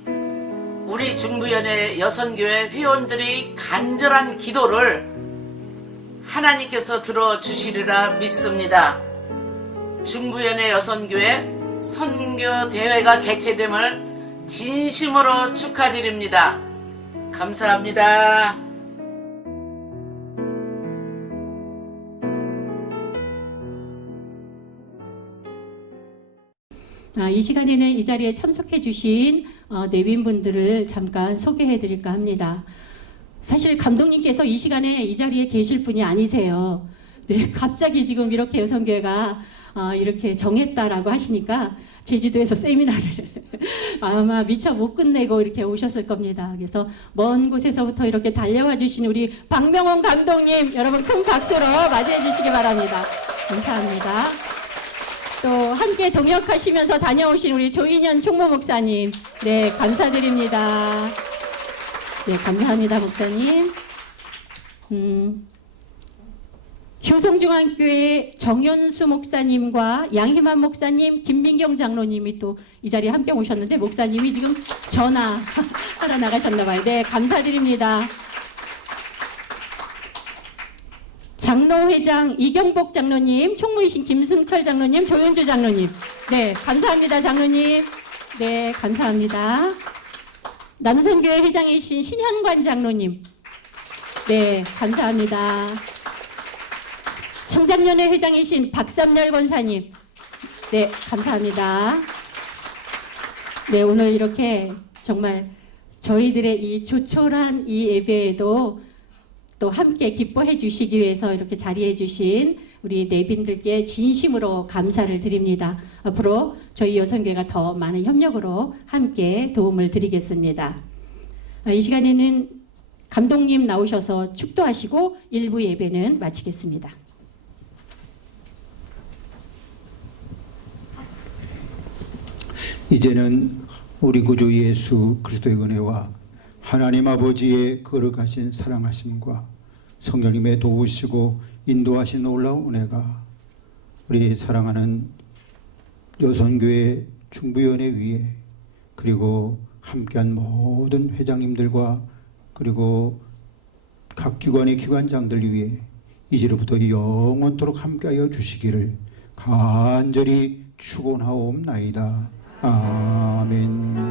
우리 중부연회 여성교회 회원들의 간절한 기도를 하나님께서 들어주시리라 믿습니다. 중부연회 여성교회 선교대회가 개최됨을 진심으로 축하드립니다. 감사합니다. 이 시간에는 이 자리에 참석해 주신 내빈분들을 잠깐 소개해 드릴까 합니다. 사실 감독님께서 이 시간에 이 자리에 계실 분이 아니세요. 네, 갑자기 지금 이렇게 여성교회가 이렇게 정했다라고 하시니까 제주도에서 세미나를 아마 미처 못 끝내고 이렇게 오셨을 겁니다. 그래서 먼 곳에서부터 이렇게 달려와 주신 우리 박명원 감독님, 여러분 큰 박수로 맞이해 주시기 바랍니다. 감사합니다. 또 함께 동역하시면서 다녀오신 우리 조인현 총무 목사님, 네, 감사드립니다. 네, 감사합니다, 목사님. 효성중앙교회 정현수 목사님과 양희만 목사님, 김민경 장로님이 또 이 자리에 함께 오셨는데 목사님이 지금 전화하러 나가셨나 봐요. 네, 감사드립니다. 장로회장 이경복 장로님, 총무이신 김승철 장로님, 조윤주 장로님, 네, 감사합니다, 장로님. 네, 감사합니다. 남선교회 회장이신 신현관 장로님, 네, 감사합니다. 청장년회 회장이신 박삼열 권사님, 네, 감사합니다. 네, 오늘 이렇게 정말 저희들의 이 조촐한 이 예배에도 또 함께 기뻐해 주시기 위해서 이렇게 자리해 주신 우리 내빈들께 진심으로 감사를 드립니다. 앞으로 저희 여성교회가 더 많은 협력으로 함께 도움을 드리겠습니다. 이 시간에는 감독님 나오셔서 축도하시고 일부 예배는 마치겠습니다. 이제는 우리 구주 예수 그리스도의 은혜와 하나님 아버지의 거룩하신 사랑하심과 성령님의 도우시고 인도하신 놀라운 은혜가 우리 사랑하는 여선교회 중부연회 위에 그리고 함께한 모든 회장님들과 그리고 각 기관의 기관장들 위에 이제로부터 영원토록 함께하여 주시기를 간절히 축원하옵나이다. 아멘.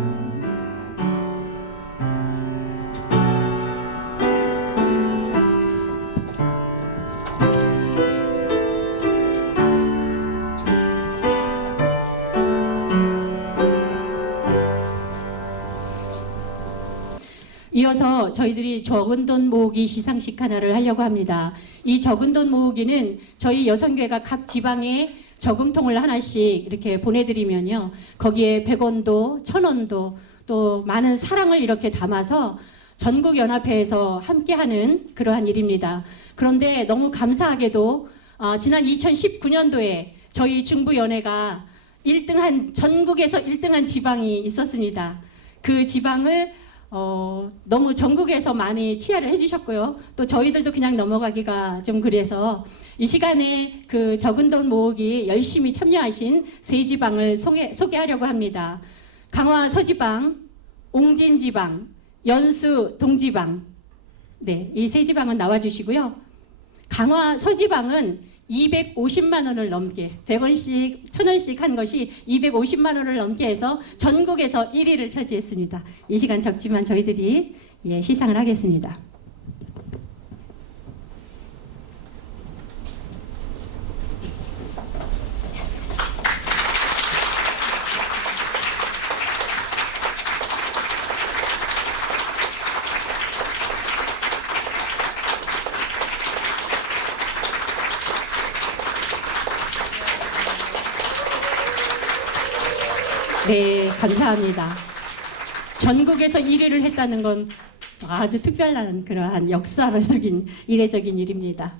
이어서 저희들이 적은 돈 모으기 시상식 하나를 하려고 합니다. 이 적은 돈 모으기는 저희 여성교회가 각 지방에 저금통을 하나씩 이렇게 보내드리면요, 거기에 100원도 1000원도 또 많은 사랑을 이렇게 담아서 전국연합회에서 함께하는 그러한 일입니다. 그런데 너무 감사하게도 지난 2019년도에 저희 중부연회가 1등한 전국에서 1등한 지방이 있었습니다. 그 지방을 너무 전국에서 많이 치하를 해주셨고요. 또 저희들도 그냥 넘어가기가 좀 그래서 이 시간에 그 적은 돈 모으기 열심히 참여하신 세 지방을 소개하려고 합니다. 강화 서지방, 옹진 지방, 연수 동지방. 네, 이 세 지방은 나와주시고요. 강화 서지방은 250만 원을 넘게 100원씩 1000원씩 한 것이 250만 원을 넘게 해서 전국에서 1위를 차지했습니다. 이 시간 적지만 저희들이 시상을 하겠습니다. 네, 감사합니다. 전국에서 1위를 했다는 건 아주 특별한 그러한 역사적인 이례적인 일입니다.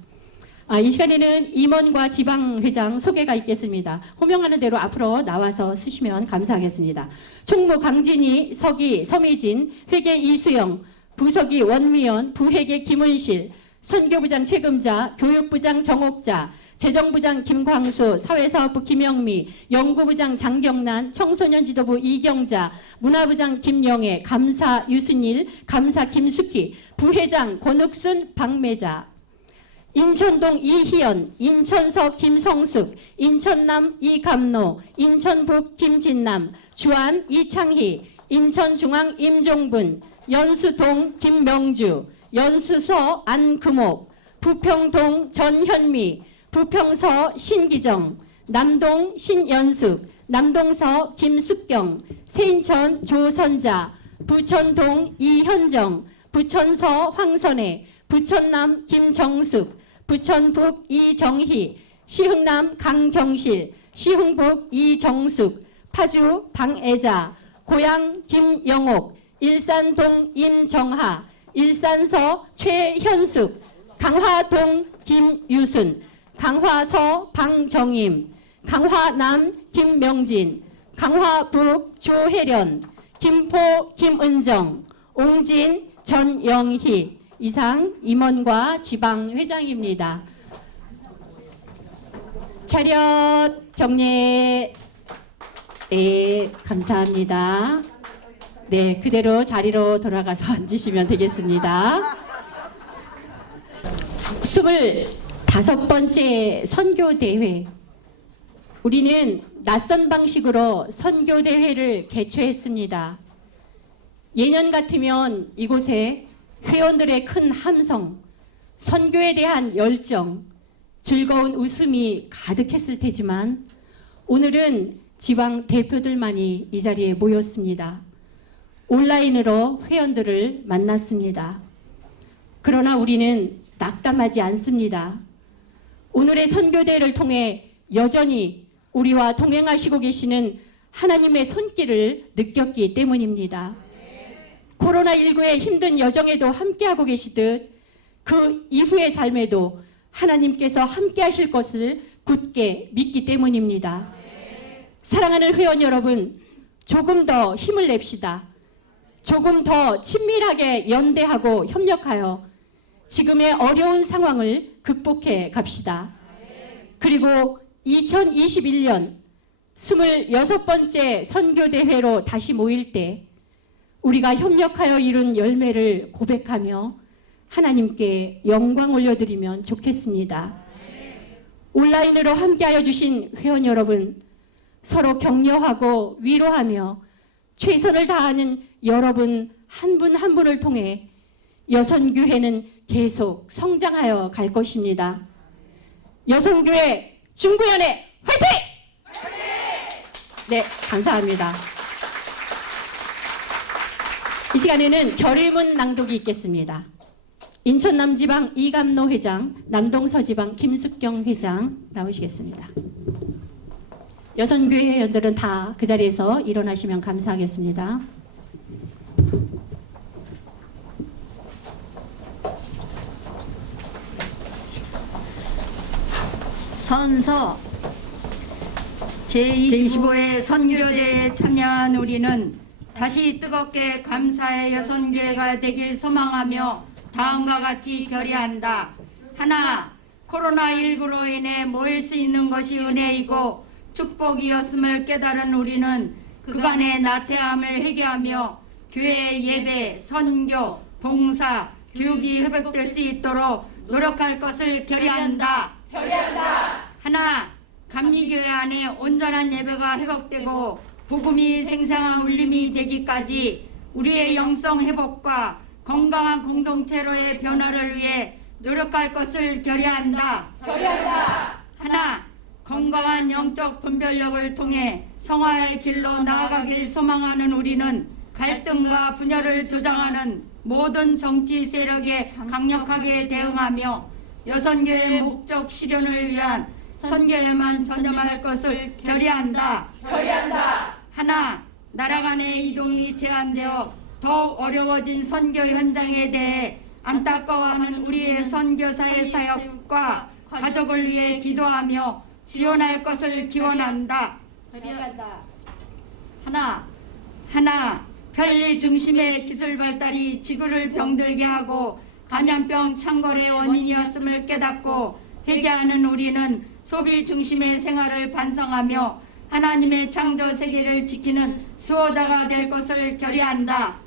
이 시간에는 임원과 지방회장 소개가 있겠습니다. 호명하는 대로 앞으로 나와서 쓰시면 감사하겠습니다. 총무 강진희, 서기 서미진, 회계 이수영, 부서기 원미연, 부회계 김은실, 선교부장 최금자, 교육부장 정옥자, 재정부장 김광수, 사회사업부 김영미, 연구부장 장경란, 청소년지도부 이경자, 문화부장 김영애, 감사 유순일, 감사 김숙희, 부회장 권욱순 박매자, 인천동 이희연, 인천서 김성숙, 인천남 이감노, 인천북 김진남, 주안 이창희, 인천중앙 임종분, 연수동 김명주, 연수서 안금옥, 부평동 전현미, 부평서 신기정, 남동 신연숙, 남동서 김숙경, 세인천 조선자, 부천동 이현정, 부천서 황선혜, 부천남 김정숙, 부천북 이정희, 시흥남 강경실, 시흥북 이정숙, 파주 방애자, 고양 김영옥, 일산동 임정하, 일산서 최현숙, 강화동 김유순, 강화서 방정임, 강화남 김명진, 강화북 조혜련, 김포 김은정, 옹진 전영희. 이상 임원과 지방회장입니다. 차렷 경례. 네, 감사합니다. 네, 그대로 자리로 돌아가서 앉으시면 되겠습니다. 25번째 선교대회. 우리는 낯선 방식으로 선교대회를 개최했습니다. 예년 같으면 이곳에 회원들의 큰 함성, 선교에 대한 열정, 즐거운 웃음이 가득했을 테지만 오늘은 지방 대표들만이 이 자리에 모였습니다. 온라인으로 회원들을 만났습니다. 그러나 우리는 낙담하지 않습니다. 오늘의 선교대회를 통해 여전히 우리와 동행하시고 계시는 하나님의 손길을 느꼈기 때문입니다. 코로나19의 힘든 여정에도 함께하고 계시듯 그 이후의 삶에도 하나님께서 함께하실 것을 굳게 믿기 때문입니다. 사랑하는 회원 여러분, 조금 더 힘을 냅시다. 조금 더 친밀하게 연대하고 협력하여 지금의 어려운 상황을 극복해 갑시다. 그리고 2021년 26번째 선교대회로 다시 모일 때 우리가 협력하여 이룬 열매를 고백하며 하나님께 영광 올려드리면 좋겠습니다. 온라인으로 함께하여 주신 회원 여러분, 서로 격려하고 위로하며 최선을 다하는 여러분 한 분 한 분을 통해 여선교회는 계속 성장하여 갈 것입니다. 여선교회 중부연회 화이팅! 네, 감사합니다. 이 시간에는 결의문 낭독이 있겠습니다. 인천남지방 이감노 회장, 남동서지방 김숙경 회장 나오시겠습니다. 여선교회 회원들은 다 그 자리에서 일어나시면 감사하겠습니다. 선서 제25회 선교대에 참여한 우리는 다시 뜨겁게 감사의 여선교회가 되길 소망하며 다음과 같이 결의한다. 하나, 코로나19로 인해 모일 수 있는 것이 은혜이고 축복이었음을 깨달은 우리는 그간의 나태함을 회개하며 교회 예배, 선교, 봉사, 교육이 회복될 수 있도록 노력할 것을 결의한다. 하나, 감리교회 안에 온전한 예배가 회복되고 복음이 생생한 울림이 되기까지 우리의 영성 회복과 건강한 공동체로의 변화를 위해 노력할 것을 결의한다. 하나, 건강한 영적 분별력을 통해 성화의 길로 나아가길 소망하는 우리는 갈등과 분열을 조장하는 모든 정치 세력에 강력하게 대응하며 여선교의 목적 실현을 위한 선교에만 전념할 것을 결의한다. 하나, 나라 간의 이동이 제한되어 더욱 어려워진 선교 현장에 대해 안타까워하는 우리의 선교사의 사역과 가족을 위해 기도하며 지원할 것을 기원한다. 하나, 편리 중심의 기술 발달이 지구를 병들게 하고 감염병 창궐의 원인이었음을 깨닫고 회개하는 우리는 소비 중심의 생활을 반성하며 하나님의 창조 세계를 지키는 수호자가 될 것을 결의한다.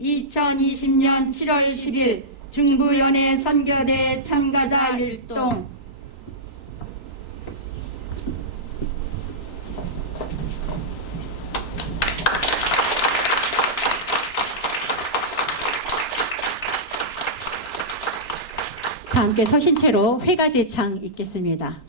2020년 7월 10일 중부연회 선교대 참가자 율동. 다 함께 서신 채로 회가제창 읽겠습니다.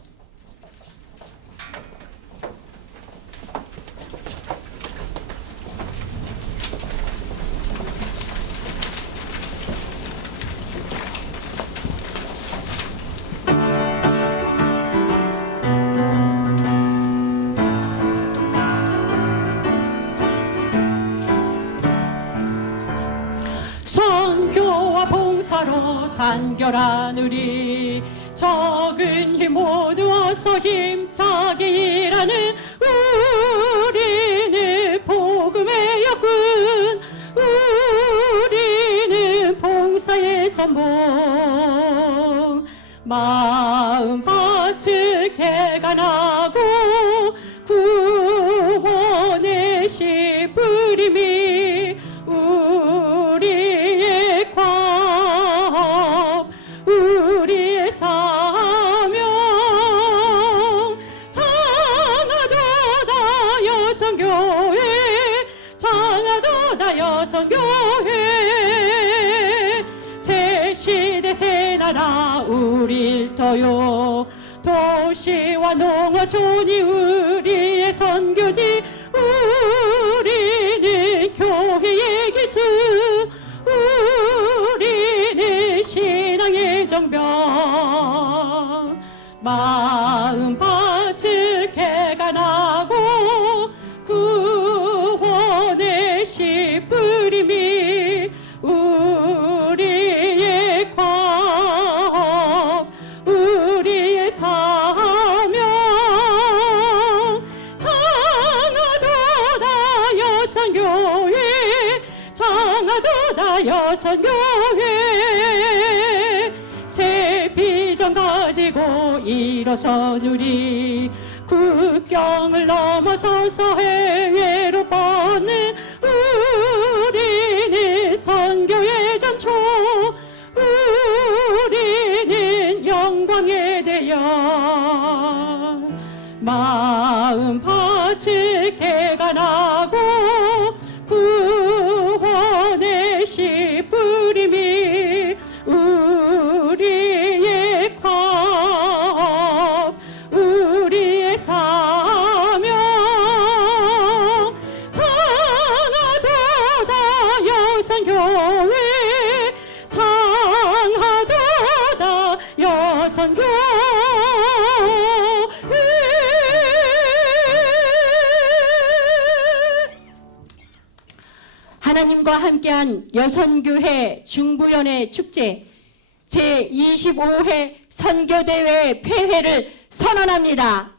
선교와 봉사로 단결한 우리 적은 힘 모두어서 힘차게 일하는 우리는 복음의 역군, 우리는 봉사의 선봉. 마음밭을 개간하고 구원의 씨 뿌림이 우리의 과업, 우리의 사명. 장하도다 여성교회, 장하도다 여성교회. 새 시대 새 나라 우릴 터요. 도시와 농어촌이 우리의 선교지, 우리는 교회의 기수, 우리는 신앙의 정병. 마음밭을 개간하고 구원의 씨 뿌림이 우리의 과업, 우리의 사명. 장하도다 여성교회, 장하도다 여성교회. 새 비전 가지고 일어선 우리 국경을 넘어서서 해외로 뻗는 우리는 선교의 전초, 우리는 영광의 대영. 마음밭을 개간하고 구원의 씨 뿌림이 우리의 과업, 우리의 사명. 장하도다 여성교회, 장하도다 여성교회. 하나님과 함께한 여선교회 중부연회 축제 제25회 선교대회 폐회를 선언합니다.